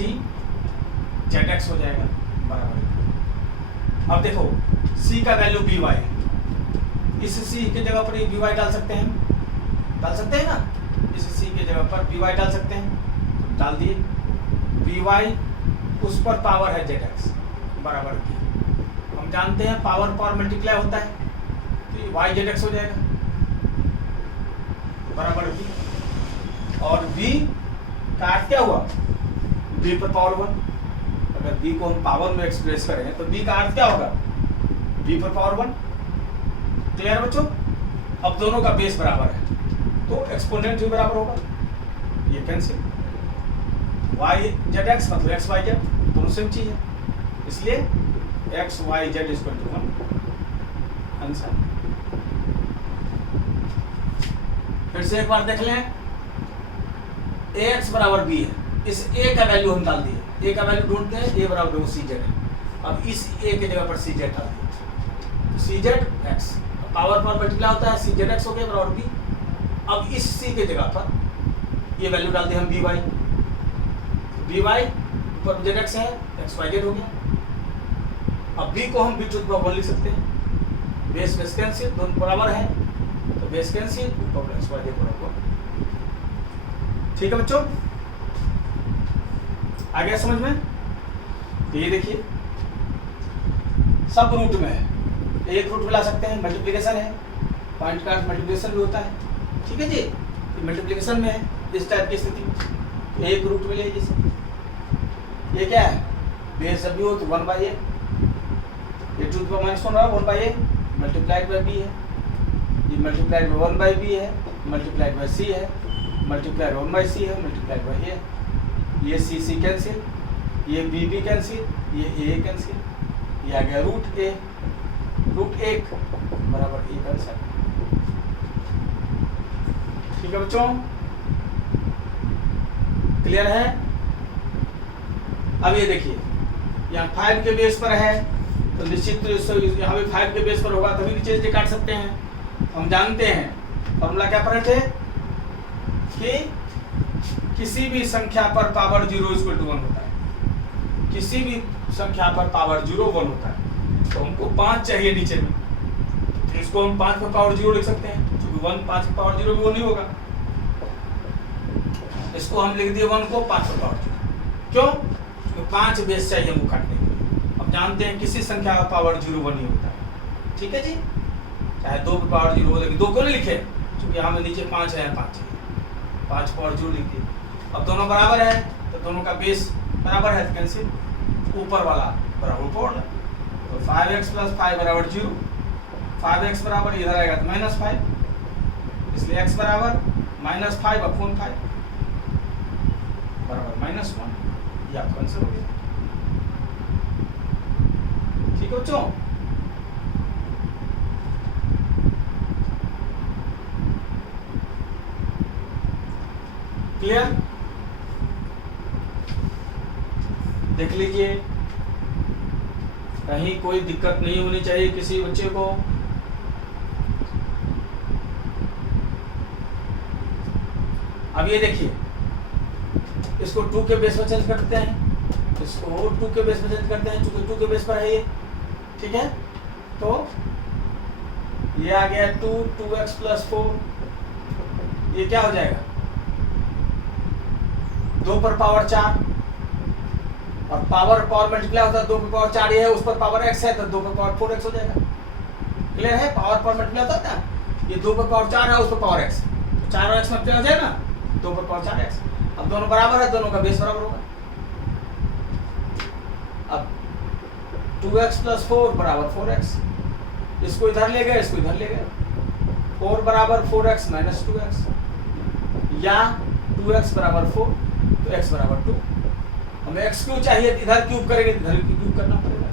zx हो जाएगा बराबर। अब देखो c का वैल्यू by है, इस c के जगह पर ये by डाल सकते हैं, डाल सकते हैं ना, इस c के जगह पर by डाल सकते हैं, तो डाल दिए। by उस पर पावर है zx बराबर b, हम जानते हैं पावर पावर मल्टीप्लाई होता है, तो y zx हो जाएगा बराबर b, और b का अर्थ क्या हुआ, b पर पावर 1। अगर b को हम पावर में एक्सप्रेस करें तो b का अर्थ क्या होगा, b पर पावर 1। क्लियर बच्चों, अब दोनों का बेस बराबर है तो एक्सपोनेंट भी बराबर होगा, ये कैंसिल, y zx मतलब x y z दोनों सेम चीज है, इसलिए x y z equal to 1 answer. फिर से एक बार देख लें, ax बराबर b है, इस a का वैल्यू हम डाल दिए, a का वैल्यू ढूंढते हैं, a बराबर cz है। अब इस a के जगह पर cz डाल दिए, cz x, पावर पर मल्टीप्लाई होता है, cz x हो गया बराबर b। अब इस c के जगह पर ये वैल्यू डाल दिए हम by, by पर zx है, x y z हो गया। अब b को हम b टू द पावर 1 लिख सकते हैं, बेस बेस कैंसिल, दोनों बराबर है तो बेस कैंसिल, ऊपर x y z बराबर। ठीक है बच्चों, आ गया समझ में। तो ये देखिए सब रूट में है, एक रूट में ला सकते हैं, मल्टीप्लिकेशन है, पॉइंट का मल्टीप्लिकेशन भी होता है। ठीक है जी, मल्टीप्लिकेशन में है इस टाइप की स्थिति, एक रूट में ले जैसे ये क्या है, बेस जब भी हो तो 1/a, ये to the power -1 1/a multiplied by b है, ये मल्टीप्लाइड बाय 1/b है, मल्टीप्लाइड बाई सी है, मल्टीप्लाइड 1 बाई सी है, मल्टीप्लाइड बाई ए। ये सी कैंसिल, ये बी कैंसिल, ये ए कैंसिल, ये आ गया रूट ए, रूट 1 बराबर ए कैंसिल। ठीक है बच्चों, क्लियर है? अब ये देखिए यहाँ 5 के बेस पर है तो निश्चित यहाँ भी 5 के बेस पर होगा तभी नीचे से काट सकते हैं। हम जानते हैं फॉर्मूला क्या पढ़े थे कि किसी भी संख्या पर पावर 0 इक्वल टू 1 होता है, किसी भी संख्या पर पावर 0 1 होता है। तो हमको 5 चाहिए नीचे में, तो इसको हम 5 पर पावर 0 लिख सकते हैं, क्योंकि 1 5 पर पावर 0 भी 1 ही होगा। इसको हम लिख दिए 1 को 5 पर पावर 0। क्यों? क्योंकि 5 बेस चाहिए हमको काटने के लिए। अब जानते हैं किसी संख्या का पावर 0 1 ही होता है। ठीक है जी, चाहे 2 पर पावर 0 हो, लेकिन 2 क्यों नहीं लिखे? क्योंकि यहाँ में नीचे 5 है, 5 चाहिए, 5 पावर 0 लिख दिए। अब दोनों बराबर है तो दोनों का बेस बराबर है तो कैंसिल, ऊपर वाला बराबर ऊपर वाला। तो 5x + 5 बराबर 0, 5x बराबर इधर आएगा तो -5, इसलिए x बराबर -5 अपॉन 5 बराबर -1। ये आपका आंसर हो गया। ठीक है बच्चों, क्लियर? देख लीजिए, कहीं कोई दिक्कत नहीं होनी चाहिए किसी बच्चे को। अब ये देखिए, इसको 2 के बेस पर चेंज करते हैं, इसको 2 के बेस पर चेंज करते हैं, क्योंकि 2 के बेस पर है ये। ठीक है, तो ये आ गया 2x + 4, ये क्या हो जाएगा 2 पर पावर 4, और पावर मल्टीप्लाई होता है 2 पर पावर 4 ये है, उस पर पावर x है तो 2 पर पावर 4x हो जाएगा। क्लियर है? पावर मल्टीप्लाई होता है ना, ये 2 पर पावर 4 है, उस पर पावर x, 4 और x मल्टीप्लाई हो जाएगा ना, 2 पर पावर 4x। अब दोनों बराबर है, दोनों का बेस बराबर होगा। अब 2x + 4 बराबर 4x, इसको इधर ले गए, इसको इधर ले गए, 4 बराबर 4x - 2x, या 2x बराबर 4 तो x बराबर 2। हमें x क्यों चाहिए, इधर क्यूब करेंगे, इधर क्यूब करना पड़ेगा।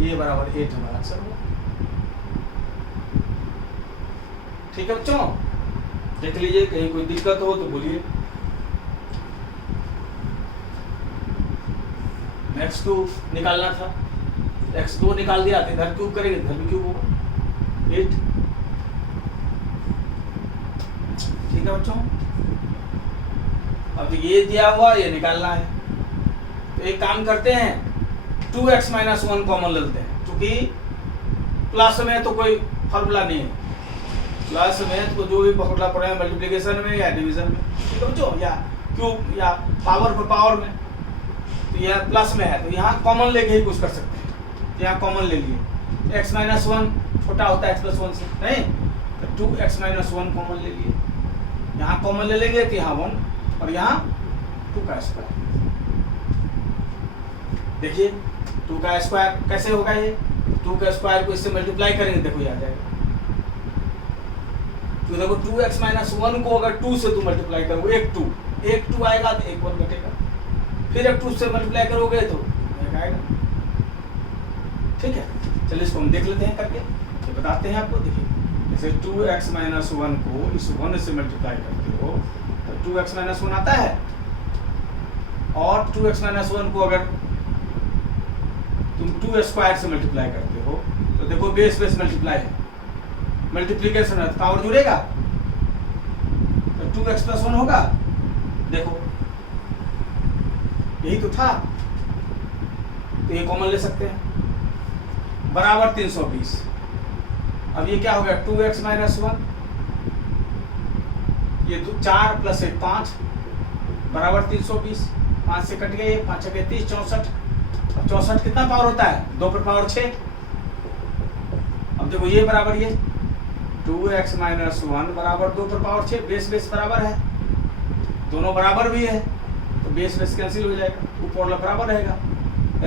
ये बराबर 8 हमारा आंसर होगा। ठीक है बच्चों, देख लीजिए, कहीं कोई दिक्कत हो तो बोलिए। x2 निकालना था, x2 निकाल दिया तो इधर क्यूब करेंगे, इधर भी क्यूब होगा 8। ठीक है बच्चों, अब ये दिया हुआ ये निकालना है, तो एक काम करते हैं 2x - 1 कॉमन ले लेते हैं, क्योंकि प्लस में तो कोई फॉर्मूला नहीं है, प्लस में तो जो भी फॉर्मूला पड़े हैं मल्टीप्लिकेशन में या डिवीजन में, ठीक है बच्चों, या क्यूब या पावर पर पावर में, तो यह प्लस में है तो यहाँ कॉमन लेके ही कुछ कर सकते हैं। तो यहाँ कॉमन ले लिए, x - 1 छोटा होता है x + 1 से, नहीं तो 2x - 1 कॉमन ले लिए, यहाँ कॉमन ले लेंगे तो यहाँ 1 और यहाँ 2 का स्क्वायर। देखिए 2 का स्क्वायर कैसे होगा, ये 2 का स्क्वायर को इससे मल्टीप्लाई करेंगे, देखो ये आ जाएगा। तो देखो 2x - 1 को अगर 2 से तुम मल्टीप्लाई करोगे, एक 2 आएगा तो एक 1 घटेगा, फिर एक 2 से मल्टीप्लाई करोगे तो 1 आएगा। ठीक है, चलिए इसको हम देख लेते हैं करके, तो बताते हैं आपको। देखिए जैसे 2x - 1 को इस 1 से मल्टीप्लाई करते हो तो 2x - 1 आता है, और 2x - 1 को अगर तुम 2 स्क्वायर से मल्टीप्लाई करते हो तो देखो बेस मल्टीप्लाई है, मल्टीप्लिकेशन है तो पावर जुड़ेगा, तो 2x + 1 होगा। देखो यही तो था, तो ये कॉमन ले सकते हैं, बराबर 320। अब ये क्या हो गया 2x - 1, ये 4 + 1 5 बराबर 320, 5 से कट गए, 5 × 30 64। अब 64 कितना पावर होता है, 2 पर पावर 6। अब देखो ये बराबर ये 2x - 1 बराबर 2 पर पावर 6, बेस बराबर है, दोनों बराबर भी है तो बेस कैंसिल हो जाएगा, ऊपर वाला बराबर रहेगा।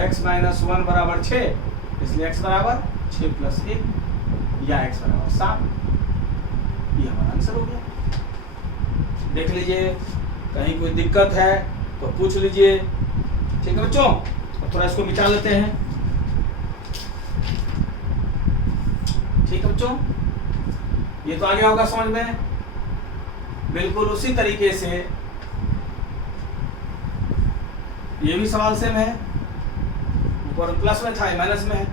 x - 1 बराबर 6, इसलिए x बराबर 6 + 1 या x बराबर 7। ये हमारा आंसर हो गया। देख लीजिए, कहीं कोई दिक्कत है तो पूछ लीजिए। ठीक है बच्चों, अब थोड़ा इसको मिटा लेते हैं। ठीक है बच्चों, ये तो आ गया होगा समझ में। बिल्कुल उसी तरीके से ये भी सवाल सेम है, ऊपर प्लस में था माइनस में है।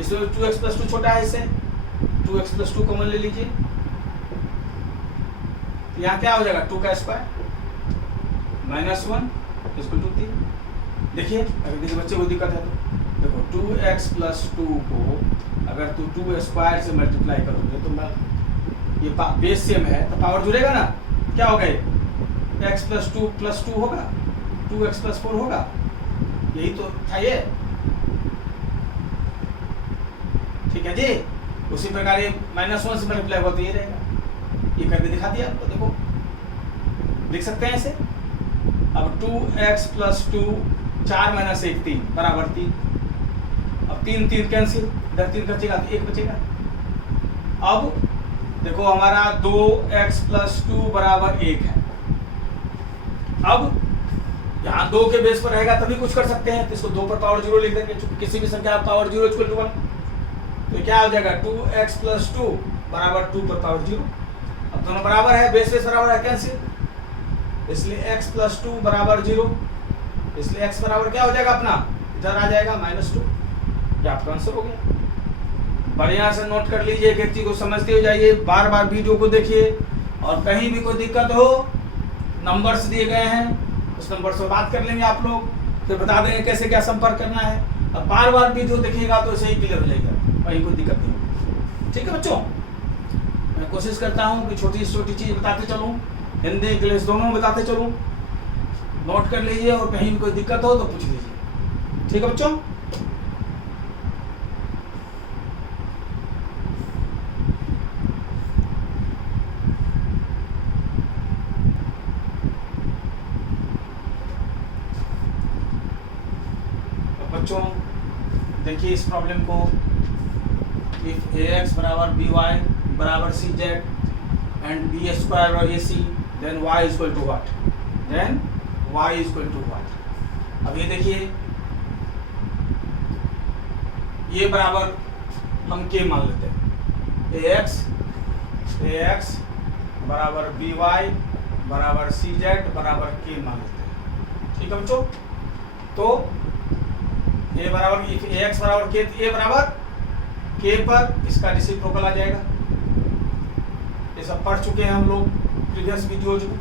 इसमें 2x + 2 छोटा है, इससे 2x + 2 कॉमन ले लीजिए। यहाँ क्या हो जाएगा 2 का स्क्वायर -1 = 3। देखिए अगर किसी बच्चे को दिक्कत है तो देखो 2x + 2 को अगर तू 2 स्क्वायर से मल्टीप्लाई करोगे तो ये बेस सेम है तो पावर जुड़ेगा ना। क्या हो गए x + 2 + 2 होगा, 2x + 4 होगा। यही तो था ये। ठीक है जी। उसी प्रकार ये -1 से मल्टीप्लाई होगा तो ये रहेगा। ये करके दिखा दिया आपको, देखो लिख सकते हैं इसे। अब 2x + 2 4 - 1 3 बराबर 3। अब 3 3 कैंसिल, इधर 3 बचेगा तो 1 बचेगा। अब देखो हमारा 2x + 2 बराबर 1 है। अब यहाँ 2 के बेस पर रहेगा तभी कुछ कर सकते हैं, तो इसको 2 पर पावर 0 लिख देंगे। क्योंकि किसी भी संख्या पावर 0 = 1 तो क्या हो जाएगा 2x + 2 बराबर 2 पर पावर 0। अब दोनों बराबर है, बेस बराबर है, कैंसिल, इसलिए x + 2 बराबर 0। इसलिए x बराबर क्या हो जाएगा अपना, इधर आ जाएगा -2। ये आपका आंसर हो गया। बढ़िया से नोट कर लीजिए, एक चीज को समझते हो जाइए, बार बार वीडियो को देखिए। और कहीं भी कोई दिक्कत हो, नंबर्स दिए गए हैं, उस नंबर से बात कर लेंगे आप लोग, फिर बता देंगे कैसे क्या संपर्क करना है। अब बार बार वीडियो देखिएगा तो सही क्लियर हो जाएगा, कहीं कोई दिक्कत नहीं होगी। ठीक है बच्चों, मैं कोशिश करता हूँ कि छोटी छोटी चीज बताते चलूँ, हिंदी इंग्लिश दोनों बताते चलूँ। नोट कर लीजिए और कहीं भी कोई दिक्कत हो तो पूछ लीजिए। ठीक है बच्चों। बच्चों देखिए इस प्रॉब्लम को, इफ ax बराबर by बराबर cz एंड b² और ac, then y = what? Then y = what? अब ये देखिए, ये बराबर हम k मान लेते हैं। ax बराबर by बराबर cz बराबर k मान लेते हैं। ठीक है बच्चों, तो a बराबर ax बराबर k, a बराबर k पर इसका रेसिप्रोकल आ जाएगा। ये सब पढ़ चुके हैं हम लोग प्रीवियस वीडियोज में।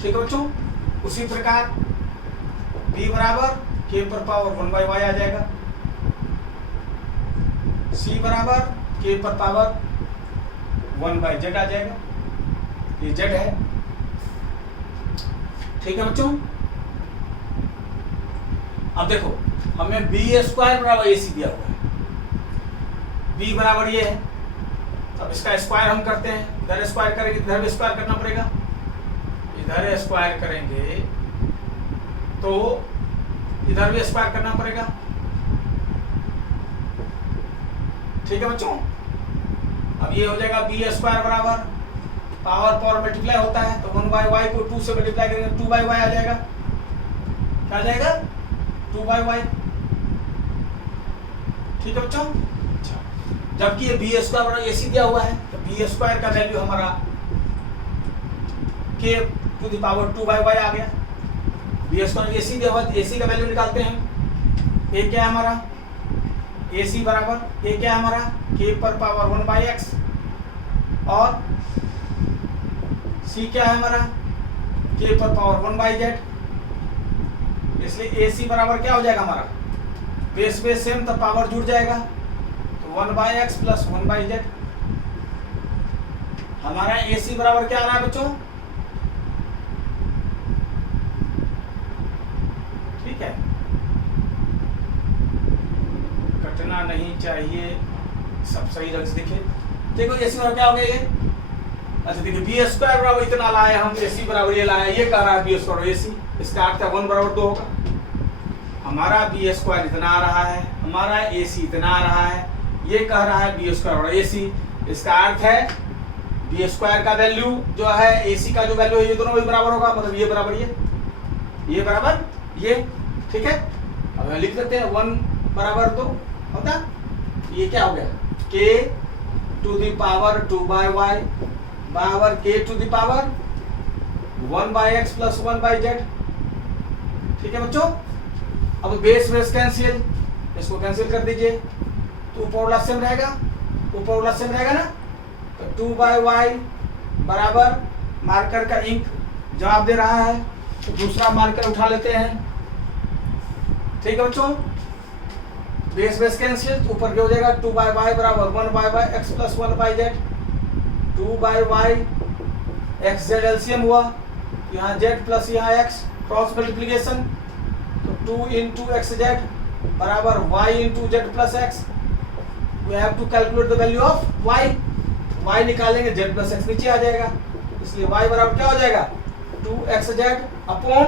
ठीक है बच्चों, उसी प्रकार b बराबर k पर पावर 1/y आ जाएगा, c बराबर k पर पावर 1/z आ जाएगा। ये z है। ठीक है बच्चों, अब देखो हमें b² बराबर ac दिया हुआ है, b बराबर ये है। अब इसका स्क्वायर हम करते हैं, इधर स्क्वायर करेंगे, इधर भी स्क्वायर करना पड़ेगा। इधर स्क्वायर करेंगे तो इधर भी स्क्वायर करना पड़ेगा। ठीक है बच्चों, अब ये हो जाएगा b² बराबर पावर मल्टीप्लाई होता है तो 1/y को 2 से मल्टीप्लाई करेंगे, 2/y आ जाएगा। क्या आ जाएगा 2/y। ठीक है बच्चों। अच्छा, जबकि ये b² बराबर ac दिया हुआ है तो b² का वैल्यू हमारा k to the power 2/y आ गया। b² ac दिया हुआ है, ac का वैल्यू निकालते हैं। a क्या है हमारा, ac बराबर a क्या है हमारा k पर पावर 1/x और c क्या है हमारा k पर पावर 1/z। इसलिए AC बराबर क्या हो जाएगा हमारा, बेस सेम तो पावर जुड़ जाएगा तो 1/x + 1/z। हमारा AC बराबर क्या आ रहा है बच्चों, ठीक है, कटना नहीं चाहिए, सब सही रंग से दिखे। देखो AC बराबर क्या हो गया ये, अच्छा देखिए b² बराबर इतना लाया हम, AC बराबर ये लाया, ये कह रहा है b² AC, इसका अर्थ है 1 बराबर 2 होगा। हमारा b² इतना आ रहा है, हमारा AC इतना आ रहा है, ये कह रहा है बी स्क्वायर और AC, इसका अर्थ है बी स्क्वायर का वैल्यू जो है AC का जो वैल्यू है ये दोनों भी बराबर होगा, मतलब ये बराबर ये बराबर ये, ठीक है। अब लिख देते हैं 1 बराबर 2 होता, ये क्या हो गया k to the power 2/y बराबर k to the power 1/x plus 1/z, ठीक है बच्चों। अब बेस कैंसिल, इसको कैंसिल कर दीजिए तो ऊपर वाला सेम रहेगा ना, तो 2/y बराबर मार्कर का इंक जवाब दे रहा है, तो दूसरा मार्कर उठा लेते हैं, ठीक है बच्चों। बेस कैंसिल तो ऊपर क्या हो जाएगा 2/y बराबर 1/x plus 1/z, 2/y x z LCM हुआ, यहाँ z प्लस यहाँ x क्रॉस मल्टीप्लिकेशन, तो 2 into xz बराबर y into z plus x। We have to calculate the value of y निकालेंगे z प्लस x नीचे आ जाएगा, इसलिए y बराबर क्या हो जाएगा 2xz upon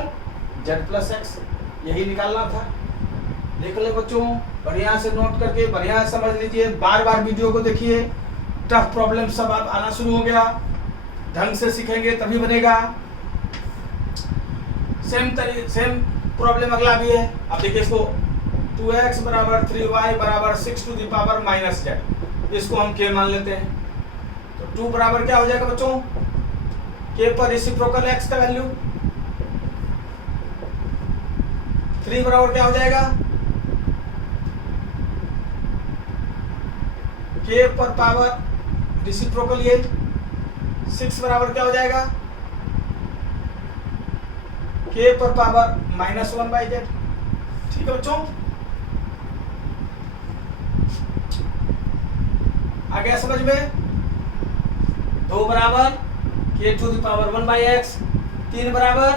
z plus x, यही निकालना था। देख ले बच्चों, बढ़िया से नोट करके बढ़िया से समझ लीजिए, बार बार वीडियो को देखिए, टफ प्रॉब्लम सब आप आना शुरू हो गया, ढंग से सीखेंगे तभी बनेगा। सेम प्रॉब्लम अगला भी है, अब देखिए इसको 2x बराबर 3y बराबर 6 to the power minus z, इसको हम k मान लेते हैं, तो 2 बराबर क्या हो जाएगा बच्चों k पर रेसिप्रोकल x का वैल्यू, 3 बराबर क्या हो जाएगा k पर पावर रेसिप्रोकल ये, 6 बराबर क्या हो जाएगा k पर पावर माइनस 1/z, ठीक है बच्चों। आ गया समझ में। 2 बराबर k to the power 1/x, 3 बराबर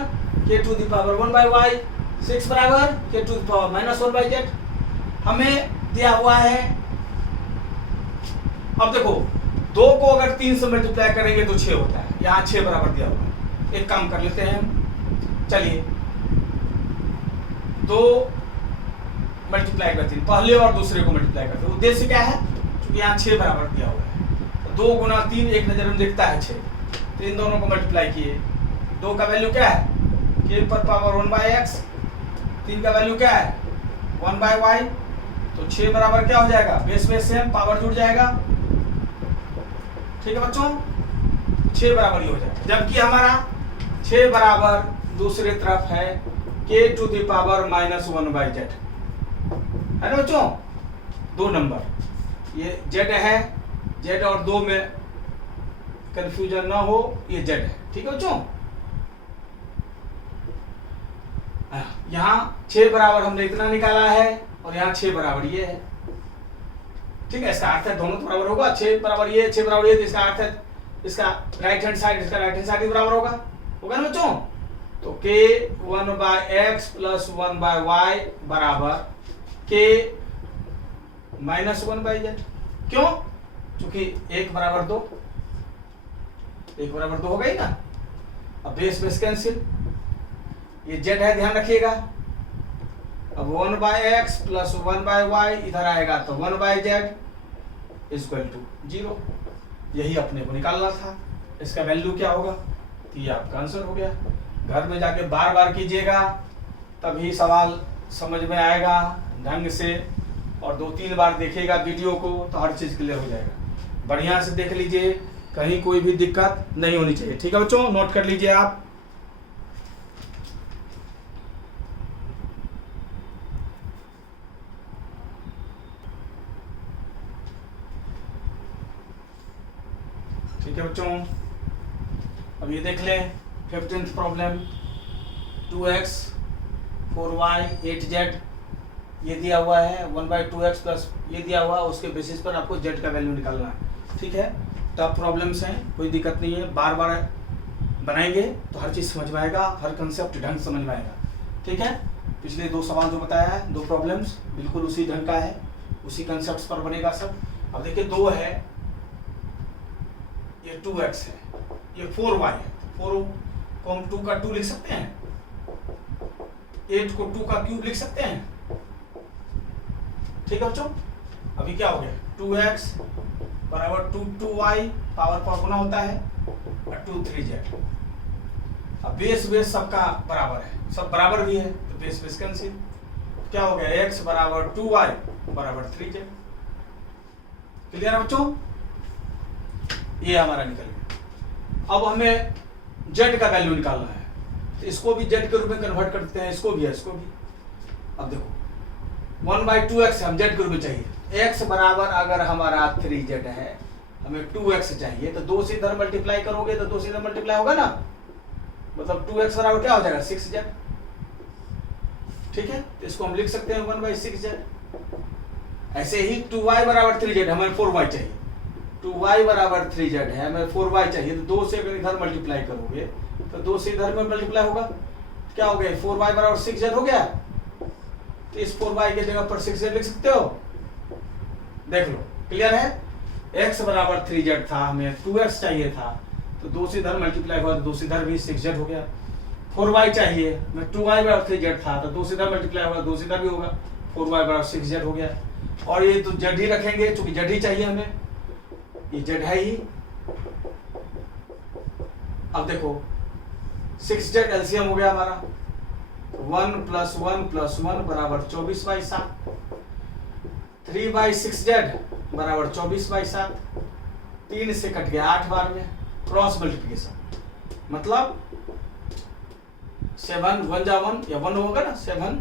k to the power 1/y, 6 बराबर k to the power minus 1/z हमें दिया हुआ है। अब देखो 2 को अगर 3 से मल्टीप्लाई करेंगे तो 6 होता है, यहाँ 6 बराबर दिया हुआ है। एक काम कर लेते हैं हम, चलिए 2 मल्टीप्लाई करते हैं, पहले और दूसरे को मल्टीप्लाई करते हैं। उद्देश्य क्या है, क्योंकि यहाँ 6 बराबर दिया हुआ है, तो 2 गुना 3 एक नजर में दिखता है 6, तो इन दोनों को मल्टीप्लाई किए। 2 का वैल्यू क्या है k पर पावर 1/x, 3 का वैल्यू क्या है 1/y, तो 6 बराबर क्या हो जाएगा बेस सेम, पावर जुड़ जाएगा, ठीक है बच्चों। 6 बराबर ही हो जाएगा, जबकि हमारा 6 बराबर दूसरी तरफ है k to the power minus 1/z, है ना बच्चों। 2 नंबर ये z है, z और 2 में कंफ्यूजन ना हो, ये z है, ठीक है बच्चों। यहाँ 6 बराबर हमने इतना निकाला है और यहाँ 6 बराबर ये है, ठीक है। इसका अर्थ है दोनों तो बराबर होगा, 6 बराबर ये 6 बराबर ये, तो इसका अर्थ है इसका राइट हैंड साइड इसका राइट हैंड साइड भी बराबर होगा ना बच्चों। तो k 1/x प्लस 1/y बराबर k माइनस 1/z, क्यों, क्योंकि 1 बराबर 2, 1 बराबर 2 हो गई ना। अब बेस कैंसिल, ये z है ध्यान रखिएगा। अब 1/x प्लस 1/y इधर आएगा तो 1/z इक्वल टू 0, यही अपने को निकालना था। इसका वैल्यू क्या होगा, तो ये आपका आंसर हो गया। घर में जाके बार बार कीजिएगा, तभी सवाल समझ में आएगा ढंग से, और 2-3 बार देखिएगा वीडियो को तो हर चीज़ क्लियर हो जाएगा। बढ़िया से देख लीजिए, कहीं कोई भी दिक्कत नहीं होनी चाहिए, ठीक है बच्चों। नोट कर लीजिए आप। ठीक है बच्चों, अब ये देख लें 15th problem. 2x 4y 8z ये दिया हुआ है, 1/2x प्लस ये दिया हुआ, उसके बेसिस पर आपको z का वैल्यू निकालना है, ठीक है। टफ प्रॉब्लम्स हैं, कोई दिक्कत नहीं है, बार बार बनाएंगे तो हर चीज़ समझ में आएगा, हर कंसेप्ट ढंग से समझ में आएगा, ठीक है। पिछले 2 सवाल जो बताया है, 2 प्रॉब्लम्स बिल्कुल उसी ढंग का है, उसी कंसेप्ट पर बनेगा सब। अब देखिए 2 है, ये 2x है, ये 4y है, 4 को हम 2 का 2 लिख सकते हैं, 8 को 2 का क्यूब लिख सकते हैं, ठीक है बच्चों। अभी क्या हो गया 2x बराबर 2y पावर गुना होता है और 2 3z। अब बेस सबका बराबर है, सब बराबर भी है तो बेस कैंसिल। क्या हो गया x बराबर 2y बराबर 3z। क्लियर है बच्चों, ये हमारा निकल गया। अब हमें z का वैल्यू निकालना है, तो इसको भी z के रूप में कन्वर्ट करते हैं, इसको भी है इसको भी। अब देखो 1/2x हम z के रूप में चाहिए, x बराबर अगर हमारा 3z है, हमें 2x चाहिए, तो 2 से इधर मल्टीप्लाई करोगे तो 2 से इधर मल्टीप्लाई होगा ना, मतलब 2x बराबर क्या हो जाएगा 6z। ठीक है, तो इसको हम लिख सकते हैं 1/6z। ऐसे ही 2y बराबर 3z, हमें 4y चाहिए, 2y बराबर 3z है, हमें 4y चाहिए, तो 2 से अगर इधर मल्टीप्लाई करोगे तो 2 से इधर में मल्टीप्लाई होगा, क्या हो गया 4y बराबर 6z हो गया। तो इस 4y के जगह पर 6z लिख सकते हो, देख लो क्लियर है। x बराबर 3z था, हमें 2x चाहिए था, तो 2 से इधर मल्टीप्लाई हुआ तो 2 से इधर भी 6z हो गया। 4y चाहिए, मैं 2y बराबर 3z था, तो 2 से इधर मल्टीप्लाई हुआ 2 से इधर भी होगा, 4y बराबर 6z हो गया। और ये तो z ही रखेंगे क्योंकि z ही चाहिए हमें, ये z है ही। अब देखो 6z एलसीएम हो गया हमारा, 1 + 1 + 1 बराबर 24/7, 3/6z बराबर 24/7, 3 से कट गया 8 बार में, क्रॉस मल्टीप्लिकेशन मतलब 7 1 जा 1 या 1 होगा ना, 7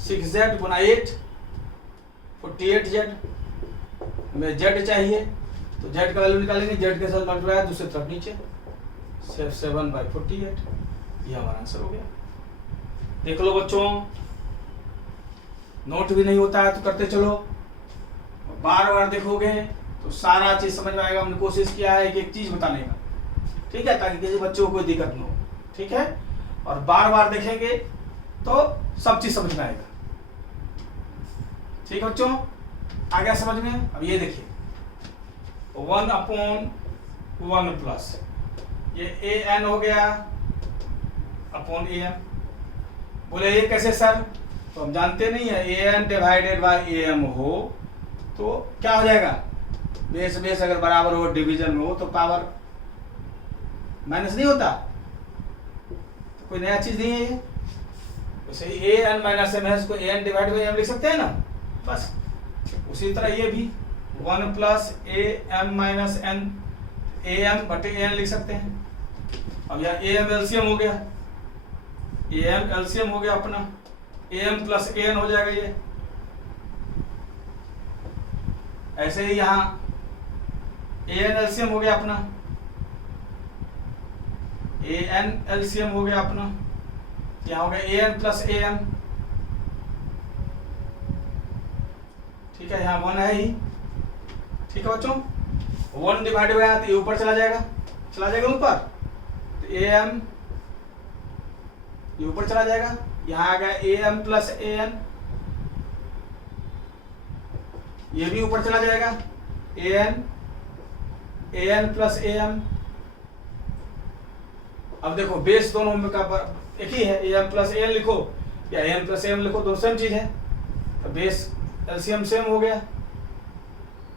6z गुना 8 48z। हमें z चाहिए तो z का वैल्यू निकालेंगे, z के साथ मल्टीप्लाई दूसरी तरफ नीचे 7/48, ये हमारा आंसर हो गया। देख लो बच्चों, नोट भी नहीं होता है तो करते चलो, बार बार देखोगे तो सारा चीज समझ में आएगा। हमने कोशिश किया है कि एक चीज बताने का, ठीक है, ताकि किसी बच्चों को कोई दिक्कत न हो, ठीक है। और बार बार देखेंगे तो सब चीज समझ में आएगा, ठीक है बच्चों, आ गया समझ में। अब ये देखिए 1/1 प्लस ये an हो गया अपॉन am। बोले ये कैसे सर, तो हम जानते नहीं है, an डिवाइडेड बाय am हो तो क्या हो जाएगा, बेस अगर बराबर हो डिवीजन में हो तो पावर माइनस नहीं होता, तो कोई नया चीज नहीं है ये। वैसे ही an माइनस m है, इसको an डिवाइड बाय m लिख सकते हैं ना, बस उसी तरह ये भी 1 plus am minus n, am बटे an लिख सकते हैं। अब यहाँ am एलसीएम हो गया, am एलसीएम हो गया अपना, am प्लस an हो जाएगा ये। ऐसे ही यहाँ an एलसीएम हो गया अपना, an एलसीएम हो गया अपना, यहाँ हो गया an प्लस am, ठीक है, यहाँ 1 है ही, ठीक है बच्चों। 1 डिवाइड बाय तो ये ऊपर चला जाएगा ऊपर, तो am ये ऊपर चला जाएगा, यहाँ आ गया am प्लस an, ये भी ऊपर चला जाएगा an प्लस am। अब देखो बेस दोनों में का एक ही है, am प्लस an लिखो या an प्लस am लिखो, दोनों सेम चीज है, तो बेस एलसीएम सेम हो गया।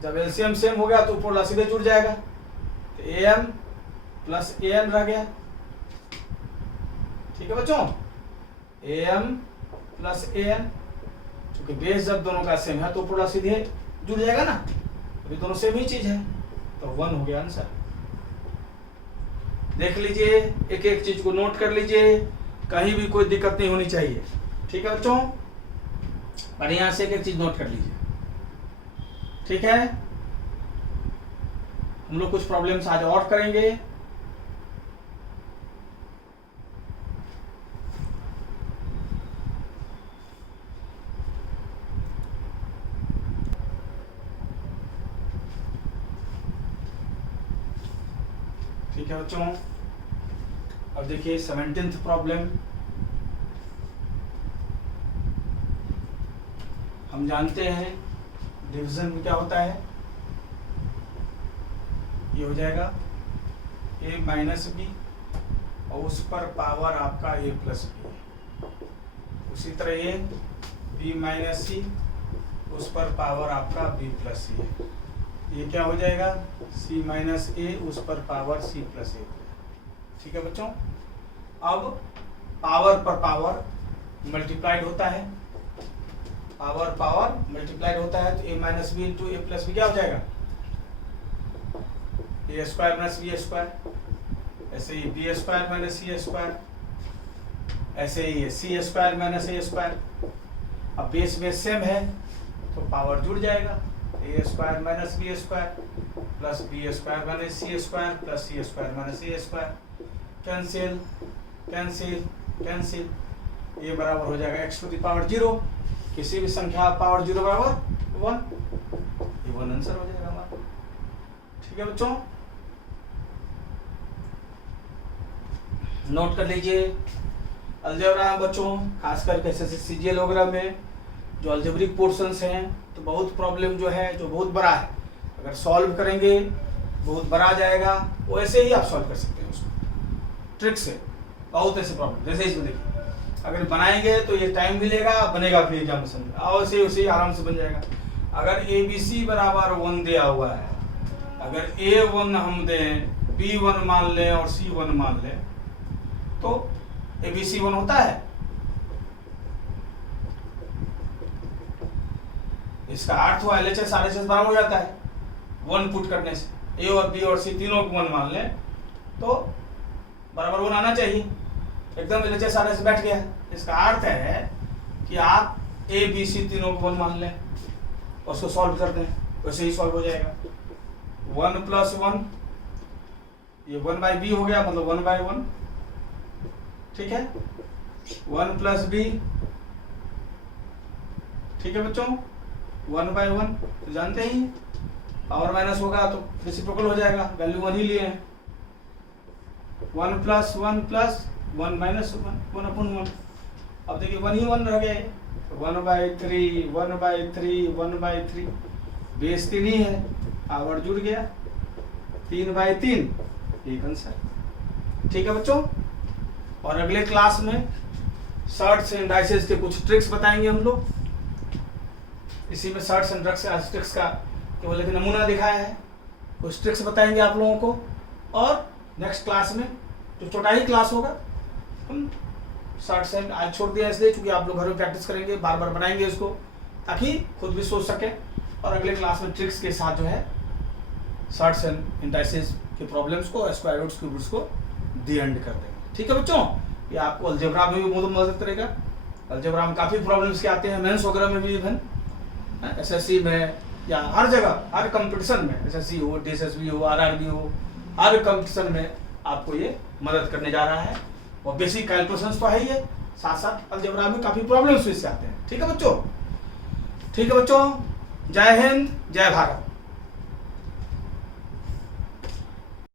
जब एलसीएम सेम हो गया तो ऊपर वाला सीधे जुड़ जाएगा, तो am प्लस an रह गया, ठीक है बच्चों, am प्लस an, क्योंकि बेस जब दोनों का सेम है तो ऊपर वाला सीधे जुड़ जाएगा ना, अभी दोनों सेम ही चीज है, तो 1 हो गया आंसर। देख लीजिए, एक एक चीज को नोट कर लीजिए, कहीं भी कोई दिक्कत नहीं होनी चाहिए, ठीक है बच्चों, बढ़िया से एक एक चीज नोट कर लीजिए, ठीक है। हम लोग कुछ प्रॉब्लम्स आज और करेंगे, ठीक है बच्चों। अब देखिए 17th प्रॉब्लम, हम जानते हैं डिवीजन में क्या होता है, ये हो जाएगा a माइनस बी और उस पर पावर आपका a प्लस बी, उसी तरह ये b माइनस सी उस पर पावर आपका b प्लस सी है। ये क्या हो जाएगा, c माइनस ए उस पर पावर c प्लस ए। ठीक है बच्चों, अब पावर पर पावर मल्टीप्लाइड होता है, पावर पावर मल्टीप्लाइड होता है, तो a minus b into a plus b क्या हो जाएगा, a square minus b square. ऐसे ही b square minus c square, ऐसे ही c square minus a square. अब बेस में सेम है तो पावर जुड़ जाएगा, a square minus b square plus b square minus c square plus c square minus a square. Cancel cancel cancel, ये बराबर हो जाएगा x टू द पावर 0। किसी भी संख्या पावर 0 बराबर 1, ये 1 आंसर हो जाएगा हमारा। ठीक है बच्चों, नोट कर लीजिए। अलजेब्रा बच्चों खास करके सीजीएल वगैरह में जो अलजेब्रिक पोर्शंस हैं तो बहुत प्रॉब्लम जो है जो बहुत बड़ा है, अगर सॉल्व करेंगे बहुत बड़ा आ जाएगा, वो ऐसे ही आप सॉल्व कर सकते हैं उसको ट्रिक से। बहुत ऐसे प्रॉब्लम जैसे इसमें देखिए, अगर बनाएंगे तो ये टाइम मिलेगा, बनेगा फिर एग्जामिनेशन में, और ऐसे उसे आराम से बन जाएगा। अगर ए बी सी बराबर 1 दिया हुआ है, अगर A1 हम दें, B1 मान लें और C1 मान लें, तो ABC1 होता है। इसका अर्थ हुआ LHS RHS बराबर हो जाता है 1 पुट करने से। A और B और C तीनों को 1 मान लें तो बराबर 1 आना चाहिए, एकदम LHS RHS बैठ गया। इसका अर्थ है कि आप A B C तीनों को 1 मान लें, उसको सॉल्व कर दें, वैसे ही सॉल्व हो जाएगा। 1 प्लस 1, ये 1 बाई बी हो गया, मतलब 1 बाई 1। ठीक है, 1 प्लस बी, ठीक है बच्चों, 1 बाई 1 तो जानते ही, पावर माइनस होगा तो रेसिप्रोकल हो जाएगा, वैल्यू 1 ही लिए हैं। 1 प्लस 1 माइनस 1 अपॉन 1। अब देखिए 1 ही 1 रह गया है, 1 बाई 3 1 बाई 3 1 बाई 3, बेस 3 ही है, पावर जुड़ गया 3 बाई 3, एक आंसर। ठीक है बच्चों, और अगले क्लास में सर्ट्स एंड डाइसेस के कुछ ट्रिक्स बताएंगे हम लोग। इसी में सर्ट्स एंड ट्रिक्स का केवल एक नमूना दिखाया है, कुछ ट्रिक्स बताएंगे आप लोगों को। और नेक्स्ट क्लास में जो छोटा ही क्लास होगा, हम सर्ट्स एंड आज छोड़ दिया इसलिए क्योंकि आप लोग घर में प्रैक्टिस करेंगे, बार बार बनाएंगे इसको, ताकि खुद भी सोच सकें। और अगले क्लास में ट्रिक्स के साथ जो है सर्ट्स एंड इंडाइसेस के प्रॉब्लम्स को, स्क्वायर रूट्स क्यूब रूट्स को दी एंड कर देंगे। ठीक है बच्चों, ये आपको अलजेब्रा में भी बहुत मदद करेगा। अलजेब्रा में काफ़ी प्रॉब्लम्स के आते हैं, मेंस वगैरह में भी, इवन एसएससी में या हर जगह, हर कंपटीशन में, एसएससी हो, डीएसएसबी हो, आरआरबी हो, हर कंपटीशन में आपको ये मदद करने जा रहा है। और बेसिक कैलकुलेशंस तो है ही है, साथ साथ अलजेब्रा में काफ़ी प्रॉब्लम्स इससे आते हैं। ठीक है बच्चों, ठीक है बच्चों, जय हिंद, जय भारत।